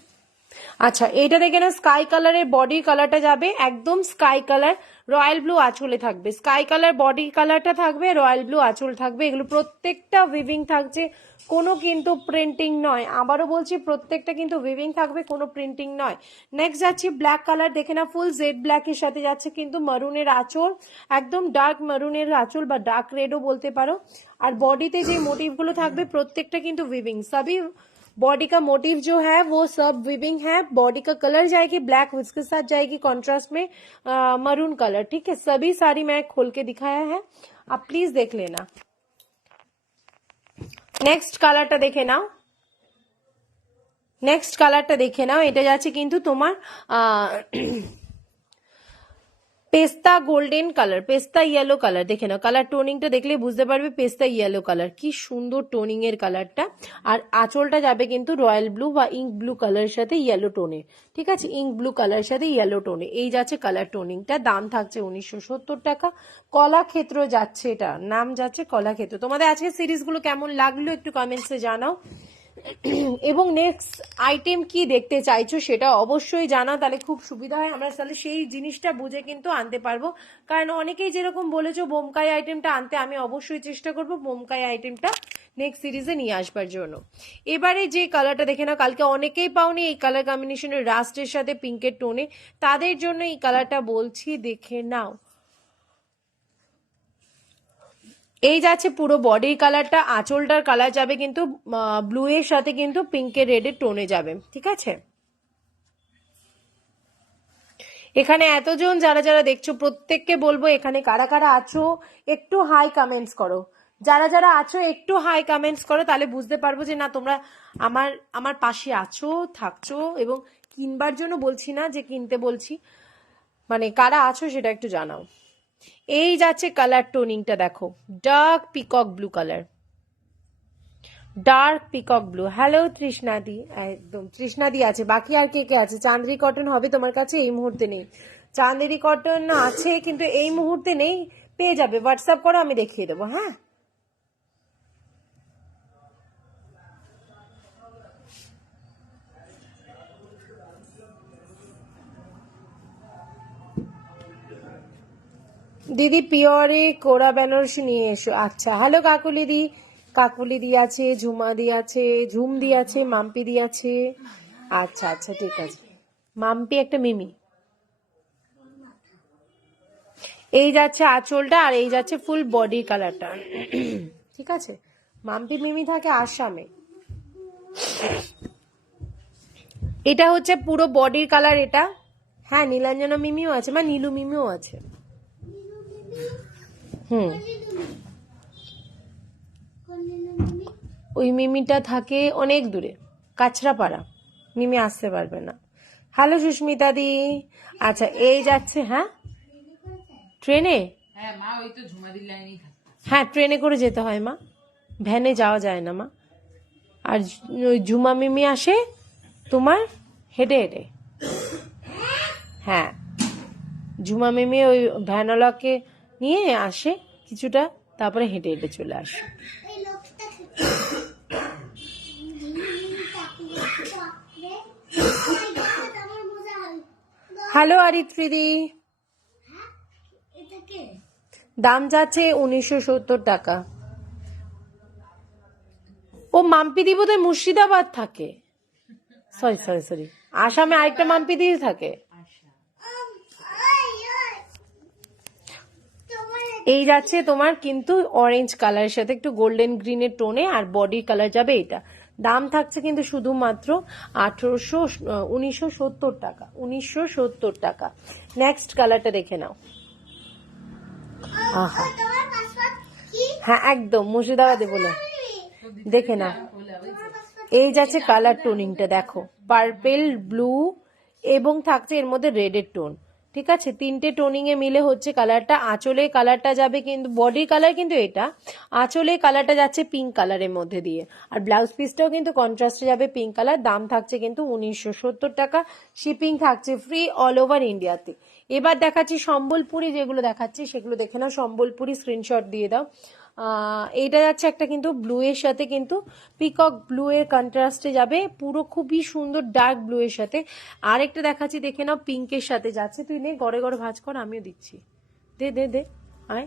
আচ্ছা এইটা দেখে না, স্কাই কালারের বডি কালারটা যাবে একদম স্কাই কালার, রয়্যাল ব্লু আঁচলে থাকবে। স্কাই কালার বডি কালারটা থাকবে, রয়্যাল ব্লু আঁচল থাকবে। এগুলো প্রত্যেকটা উইভিং থাকছে, কোনো কিন্তু প্রিন্টিং নয়। আবারও বলছি প্রত্যেকটা কিন্তু উইভিং থাকবে, কোনো প্রিন্টিং নয়। নেক্সট যাচ্ছি ব্ল্যাক কালার, দেখে না ফুল জেড ব্ল্যাকের সাথে যাচ্ছে কিন্তু মারুনের আঁচল, একদম ডার্ক মারুনের আঁচল বা ডার্ক রেডও বলতে পারো। আর বডিতে যে মোটিভগুলো থাকবে প্রত্যেকটা কিন্তু উইভিং, সবই बॉडी का मोटिव जो है वो सब विविंग है। बॉडी का कलर जाएगी ब्लैक, उसके साथ जाएगी कॉन्ट्रास्ट में मरून कलर। ठीक है, सभी साड़ी मैं खोल के दिखाया है, आप प्लीज देख लेना। नेक्स्ट কালারটা দেখে নাও, নেক্সট কালারটা দেখে নাও। এটা যাচ্ছে কিন্তু তোমার পেস্তা গোল্ডেন কালার, পেস্তা ইয়েলো কালার। দেখে নাও কালার টোনিংটা দেখলে বুঝতে পারবে পেস্তা ইয়েলো কালার, কি সুন্দর টোনিং এর কালারটা। আর আঁচলটা যাবে কিন্তু রয়্যাল ব্লু বা ইঙ্ক ব্লু কালারের সাথে ইয়েলো টোনে। ঠিক আছে, ইঙ্ক ব্লু কালারের সাথে ইয়েলো টোনে, এই যাচ্ছে কালার টোনিংটা। দাম থাকছে 1970 টাকা। কলাক্ষেত্র যাচ্ছে, এটা নাম যাচ্ছে কলাক্ষেত্র। তোমাদের আজকে সিরিজগুলো কেমন লাগলো একটু কমেন্টসে জানাও, এবং নেক্সট আইটেম কি দেখতে চাইছো সেটা অবশ্যই জানাও, তাহলে খুব সুবিধা হয়, আমরা তাহলে সেই জিনিসটা বুঝে কিন্তু আনতে পারবো। কারণ অনেকেই যেরকম বলেছো বোমকাই আইটেমটা আনতে, আমি অবশ্যই চেষ্টা করবো বোমকাই আইটেমটা নেক্সট সিরিজে নিয়ে আসবার জন্য। এবারে যে কালারটা দেখে নাও, কালকে অনেকেই পাওনি এই কালার কম্বিনেশনের রাস্টের সাথে পিঙ্কের টোনে, তাদের জন্য এই কালারটা বলছি, দেখে নাও। এই যাচ্ছে পুরো বডির কালারটা, আঁচলটার কালার যাবে কিন্তু ব্লু এর সাথে কিন্তু পিঙ্কের রেডের টোনে যাবে, ঠিক আছে। এখানে এতজন যারা যারা দেখছো প্রত্যেককে বলবো এখানে কারা কারা আছো একটু হাই কমেন্টস করো, যারা যারা আছো একটু হাই কমেন্টস করো, তাহলে বুঝতে পারবো যে না তোমরা আমার আমার পাশে আছো, থাকছো, এবং কিনবার জন্য বলছি না যে কিনতে বলছি, মানে কারা আছো সেটা একটু জানাও। এই যাচ্ছে কালার টোনিংটা দেখো, dark peacock blue colour, dark peacock blue. Hello তৃষ্ণাদি, একদম তৃষ্ণাদি আছে, বাকি আর কে কে আছে? চাঁদেরি কটন হবে তোমার কাছে? এই মুহূর্তে নেই, চাঁদেরি কটন আছে কিন্তু এই মুহূর্তে নেই, পেয়ে যাবে, হোয়াটসঅ্যাপ করো আমি দেখিয়ে দেবো। হ্যাঁ, দিদি পিওরে কোরা বেনারসি নিয়ে এসো। আচ্ছা, হ্যালো কাকুলিদি, কাকুলিদি আছে, ঝুমাদি আছে, ঝুমদি আছে, মাম্পিদি আছে। আচ্ছা আচ্ছা ঠিক আছে, মাম্পি একটা মিমি। এই যাচ্ছে আঁচলটা আর এই যাচ্ছে ফুল বডি কালারটা, ঠিক আছে। মাম্পি মিমি থাকে আসামে। এটা হচ্ছে পুরো বডির কালার এটা। হ্যাঁ, নীলাঞ্জনা মিমিও আছে, বা নীলু মিমিও আছে। হুম, ওই মিমিটা থাকে অনেক দূরে, কাছড়াপাড়া, মিমি আসতে পারবে না। হ্যালো সুস্মিতা দি। আচ্ছা এই যাচ্ছে, হ্যাঁ ট্রেনে, হ্যাঁ মা ওই তো ঝুমাদির লাইনেই থাকে। হ্যাঁ ট্রেনে করে যেতে হয় মা, ভ্যানে যাওয়া যায় না মা। আর ওই ঝুমা মিমি আসে তোমার হেঁটে হেঁটে। হ্যাঁ, ঝুমা মিমি ওই ভ্যানওয়ালাকে নিয়ে আসে কিছুটা, তারপরে হেঁটে হেঁটে চলে আসে। এই লোকটা আমার মজা হয়। হ্যালো আরিত্রিদি, এটা কে? দাম যাচ্ছে 1970 টাকা। ও মাম্পি দি বোধহয় মুর্শিদাবাদ থাকে, সরি সরি সরি, আসামে আরেকটা মাম্পি দি থাকে। এই যাচ্ছে তোমার কিন্তু অরেঞ্জ কালারের সাথে একটু গোল্ডেন গ্রিনের টোনে, আর বডি কালার যাবে এটা। দাম থাকছে কিন্তু শুধুমাত্র 1970 টাকা, 1970 টাকা। নেক্সট কালারটা দেখে নাও। আহা, তোমার পাসওয়ার্ড কি? হ্যাঁ একদম মুর্শিদাবাদে বলে, দেখে নাও। এই যাচ্ছে কালার টোনিংটা দেখো, পার্পেল ব্লু এবং থাকছে এর মধ্যে রেডের টোন, ঠিক আছে। তিনটে টোনিং এ মিলে হচ্ছে কালারটা। আঁচলে কালারটা যাবে কিন্তু বডির কালার কিন্তু এটা, আঁচলে কালারটা যাচ্ছে পিঙ্ক কালারের মধ্যে দিয়ে, আর ব্লাউজ পিসটাও কিন্তু কন্ট্রাস্টে যাবে পিঙ্ক কালার। দাম থাকছে কিন্তু 1970 টাকা, শিপিং থাকছে ফ্রি অল ওভার ইন্ডিয়াতে। এবার দেখাচ্ছি সম্বলপুরি, যেগুলো দেখাচ্ছি সেগুলো দেখে নাও। সম্বলপুরি স্ক্রিনশট দিয়ে দাও। এইটা যাচ্ছে একটা কিন্তু ব্লু এর সাথে কিন্তু পিকক ব্লু এর কন্ট্রাস্টে যাবে, পুরো খুবই সুন্দর ডার্ক ব্লু এর সাথে। আরেকটা দেখাচ্ছি দেখে নাও, পিঙ্কের সাথে যাচ্ছে। তুই নে গড়ে গড়ে ভাঁজ কর, আমিও দিচ্ছি, দে দে দে, আয়।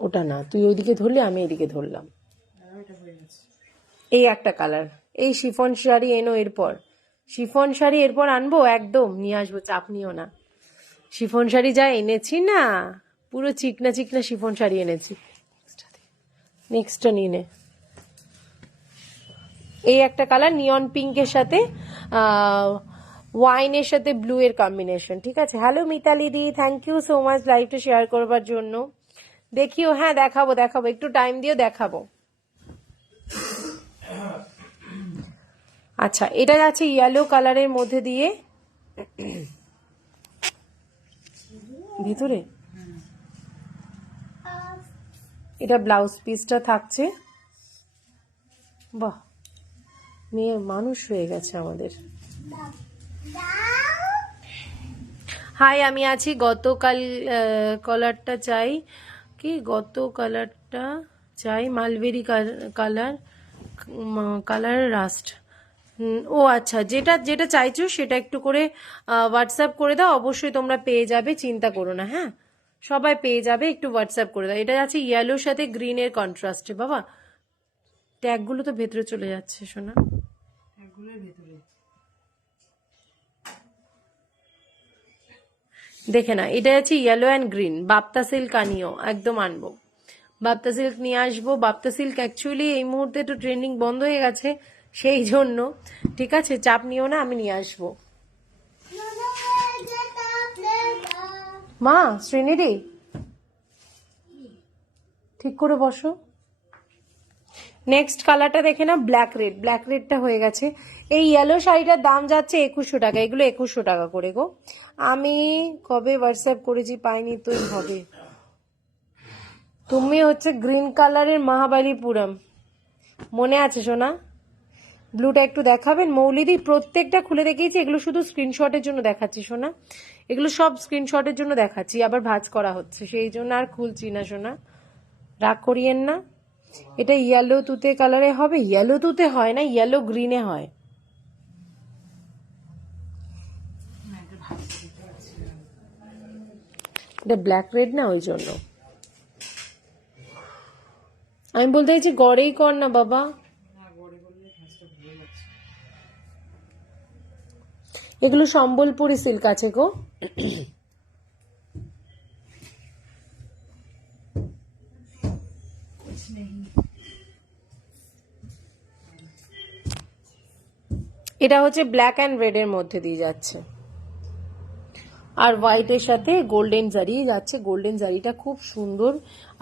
ওটা না, তুই ওইদিকে ধরলি, আমি এদিকে ধরলাম। এই একটা কালার, এই শিফন শাড়ি এনো, এরপর শিফন শাড়ি এরপর আনবো, একদম নিয়ে আসবো, চাপ নিও না। শিফন শাড়ি যা এনেছি না, পুরো চিকনা চিকনা শিফন শাড়ি এনেছি। নেক্সটটা নিয়ে নে। এই একটা কালার নিয়ন পিঙ্কের সাথে ওয়াইনের সাথে ব্লু এর কম্বিনেশন, ঠিক আছে। হ্যালো মিতালি দি, থ্যাংক ইউ সো মাচ লাইভটা শেয়ার করবার জন্য। দেখিও, হ্যাঁ দেখাবো দেখাবো, একটু টাইম দিও দেখাবো। আচ্ছা, এটা যাচ্ছে ইয়েলো কালারের মধ্যে দিয়ে ভিতরে, এটা ব্লাউজ পিসটা থাকছে। বাহ, মেয়ে মানুষ হয়ে গেছে আমাদের। হাই, আমি আছি। গতকাল কালারটা চাই, কি গত কালারটা চাই, মালবেরি কালার, কালার রাস্ট। ও আচ্ছা, যেটা যেটা চাইছো সেটা একটু করে হোয়াটসঅ্যাপ করে দাও, অবশ্যই তোমরা পেয়ে যাবে, চিন্তা করো না। হ্যাঁ, সবাই পেয়ে যাবে, একটু হোয়াটসঅ্যাপ করে দাও। এটা আছে ইয়েলোর সাথে গ্রিনের কন্ট্রাস্টে। বাবা, ট্যাগগুলো তো ভেতরে চলে যাচ্ছে শোনা। এগুলোর ভেতরে দেখে না, এটা আছে yellow and green, Bapta silk আনিও, একদম আনবো। বাপ্তা সিল্ক নিয়ে আসবো। বাপ্তা সিল্ক অ্যাকচুয়ালি এই মুহূর্তে একটু ট্রেন্ডিং বন্ধ হয়ে গেছে, সেই জন্য ঠিক আছে, চাপ নিও না, আমি নিয়ে আসবো। মা শ্রেণীরে ঠিক করে বসো। নেক্সট কালারটা দেখে না, ব্ল্যাক রেড। ব্ল্যাক রেডটা হয়ে গেছে। এই ইয়েলো শাড়িটার দাম যাচ্ছে 2100 টাকা, এগুলো 2100 টাকা করে গো। আমি কবে হোয়াটসঅ্যাপ করেছি পাইনি তো হবে। তুমি হচ্ছে গ্রিন কালারের মহাবালিপুরম, মনে আছে সোনা? ব্লুটা একটু দেখাবেন মৌলিদি? প্রত্যেকটা খুলে দেখিয়েছি, এগুলো শুধু স্ক্রিনশটের জন্য দেখাচ্ছি সোনা, এগুলো সব স্ক্রিনশটের জন্য দেখাচ্ছি, আবার ভাঁজ করা হচ্ছে সেই জন্য আর খুলছি না সোনা, রাগ করিয়েন না। এটা ইয়েলো তুতে কালারে হবে, ইয়েলো তুতে হয় না, ইয়েলো গ্রিনে হয়। এটা ব্ল্যাক রেড না, ওই জন্য আমি বলতে চাইছি গড়েই কর না বাবা। এগুলো সম্বলপুরি সিল্ক আছে গো। এটা হচ্ছে ব্ল্যাক অ্যান্ড রেড এর মধ্যে দিয়ে যাচ্ছে, আর হোয়াইটের সাথে গোল্ডেন জারি যাচ্ছে। গোল্ডেন জারিটা খুব সুন্দর,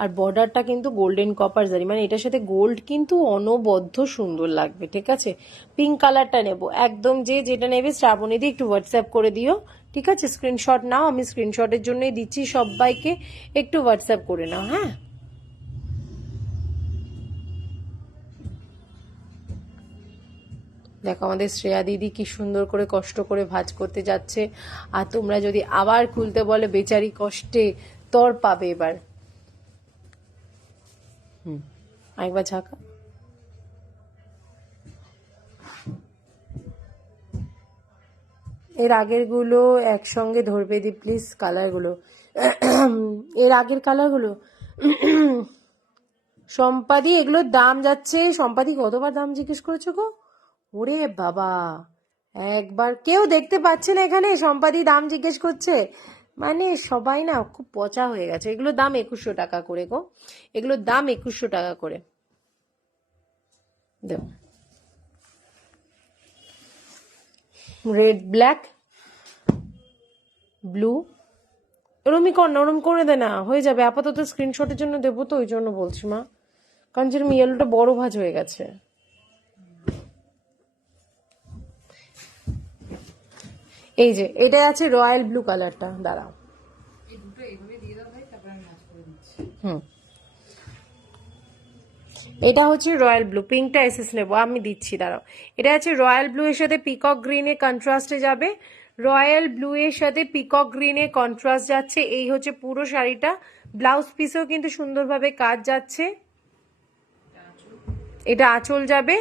আর বর্ডারটা কিন্তু গোল্ডেন কপার জারি, মানে এটার সাথে গোল্ড কিন্তু অনবদ্য সুন্দর লাগবে। ঠিক আছে, পিঙ্ক কালারটা নেব একদম। যে যেটা নেবে শ্রাবণীদি একটু হোয়াটসঅ্যাপ করে দিও, ঠিক আছে? স্ক্রিনশট নাও, আমি স্ক্রিনশটের জন্যই দিচ্ছি সবাইকে, একটু হোয়াটসঅ্যাপ করে নাও। হ্যাঁ, দেখো আমাদের শ্রেয়া দিদি কি সুন্দর করে কষ্ট করে ভাঁজ করতে যাচ্ছে, আর তোমরা যদি আবার খুলতে বলে বেচারি কষ্টে তর পাবে এবার। আরেকবার ঝাঁকা। এর আগের গুলো একসঙ্গে ধরবে দি প্লিজ, কালার গুলো, এর আগের কালার গুলো। সম্পাদি এগুলোর দাম যাচ্ছে, সম্পাদি কতবার দাম জিজ্ঞেস করেছো গো? ওরে বাবা, একবার কেউ দেখতে পাচ্ছে না এখানে, সম্পাদি দাম জিজ্ঞেস করছে, মানে সবাই না খুব পচা হয়ে গেছে। এগুলোর দাম 2100 টাকা করে গো, এগুলোর দাম 2100 টাকা করে। দেব রেড, ব্ল্যাক, ব্লু, ওরমই কর না, ওরম করে দে না, হয়ে যাবে। আপাতত স্ক্রিনশটের জন্য দেবো তো, ওই জন্য বলছি মা, কারণ যেরকম ইয়েলোটা বড় ভাঁজ হয়ে গেছে। এই যে এটা আছে রয়্যাল ব্লু কালারটা, দাঁড়াও। হুম, এটা হচ্ছে রয়্যাল ব্লু, পিঙ্কটা এসএস নেবো আমি, দিচ্ছি দাঁড়াও। এটা আছে রয়্যাল ব্লু এর সাথে পিকক গ্রিনে কন্ট্রাস্টে যাবে, রয়্যাল ব্লু এর সাথে পিকক গ্রিনে কন্ট্রাস্ট যাচ্ছে। এই হচ্ছে পুরো শাড়িটা। ব্লাউজ পিসেও কিন্তু সুন্দরভাবে কাজ যাচ্ছে, এটা আঁচল যাবে,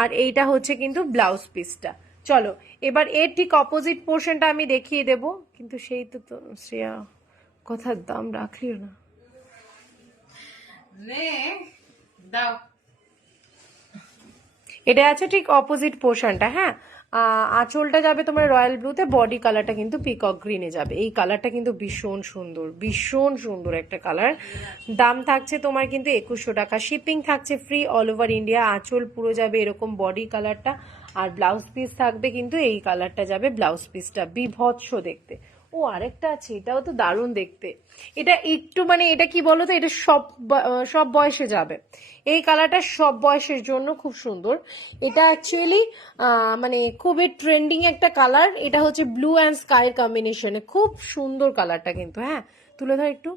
আর এইটা হচ্ছে কিন্তু ব্লাউজ পিসটা। চলো এবার এর ঠিক অপোজিট পোর্শনটা আমি দেখিয়ে দেব, কিন্তু সেই তো শ্রেয়া কথার দাম রাখলিও না। দাও, এটা আছে ঠিক অপোজিট পোর্শনটা। হ্যাঁ, আঁচলটা যাবে তোমার রয়্যাল ব্লুতে, বডি কালারটা কিন্তু পিকক গ্রিনে যাবে। এই কালারটা কিন্তু ভীষণ সুন্দর, ভীষণ সুন্দর একটা কালার। দাম থাকছে তোমার কিন্তু 2100 টাকা, শিপিং থাকছে ফ্রি অল ওভার ইন্ডিয়া। আঁচল পুরো যাবে এরকম বডি কালারটা, আর ব্লাউজ পিস থাকবে কিন্তু এই কালারটা যাবে ব্লাউজ পিসটা, বিভৎস দেখতে। ও আরেকটা আছে, এটাও তো দারুণ দেখতে। এটা একটু মানে এটা কি বলতো, এটা সব বয়সে যাবে, এই কালারটা সব বয়সের জন্য খুব সুন্দর। এটা অ্যাকচুয়ালি মানে খুবই ট্রেন্ডিং একটা কালার। এটা হচ্ছে ব্লু অ্যান্ড স্কাই কম্বিনেশনে, খুব সুন্দর কালারটা কিন্তু। হ্যাঁ, তুলে ধর একটু।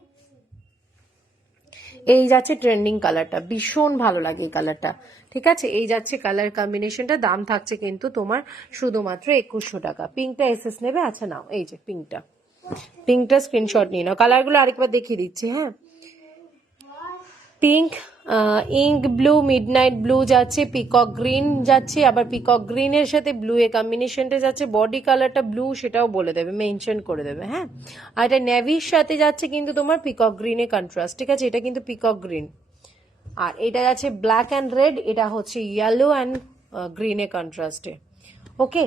এই যাচ্ছে ট্রেন্ডিং কালারটা, ভীষণ ভালো লাগে এই কালারটা। ঠিক আছে, এই যাচ্ছে কালার কম্বিনেশনটা। দাম থাকছে কিন্তু তোমার শুধুমাত্র 2100 টাকা। পিঙ্কটা এসএস নেবে? আচ্ছা নাও, এই যে পিঙ্কটা, পিঙ্কটা স্ক্রিনশট নিয়ে নাও। কালারগুলো আরেকবার দেখিয়ে দিচ্ছি। হ্যাঁ, pink, ink blue, midnight blue যাচ্ছে, পিকক গ্রিন যাচ্ছে, আবার পিকক গ্রিনের সাথে ব্লু এর কম্বিনেশনটা যাচ্ছে। বডি কালারটা ব্লু, সেটাও বলে দেবে, মেনশন করে দেবে। হ্যাঁ, আর এটা নেভির সাথে যাচ্ছে কিন্তু তোমার পিকক গ্রিনের কন্ট্রাস্ট। ঠিক আছে, এটা কিন্তু পিকক গ্রিন। আর এটা যাচ্ছে ব্ল্যাক অ্যান্ড রেড, এটা হচ্ছে ইয়েলো অ্যান্ড গ্রিনের কন্ট্রাস্টে। ওকে,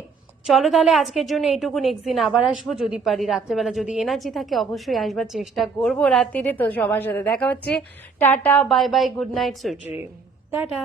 চলো তাহলে আজকের জন্য এইটুকু, নেক্সট দিন আবার আসবো যদি পারি। রাত্রেবেলা যদি এনার্জি থাকে অবশ্যই আসবার চেষ্টা করবো রাত্রিরে। তো সবার সাথে দেখা হচ্ছে। Tata, bye bye, good night, sweet dream, tata.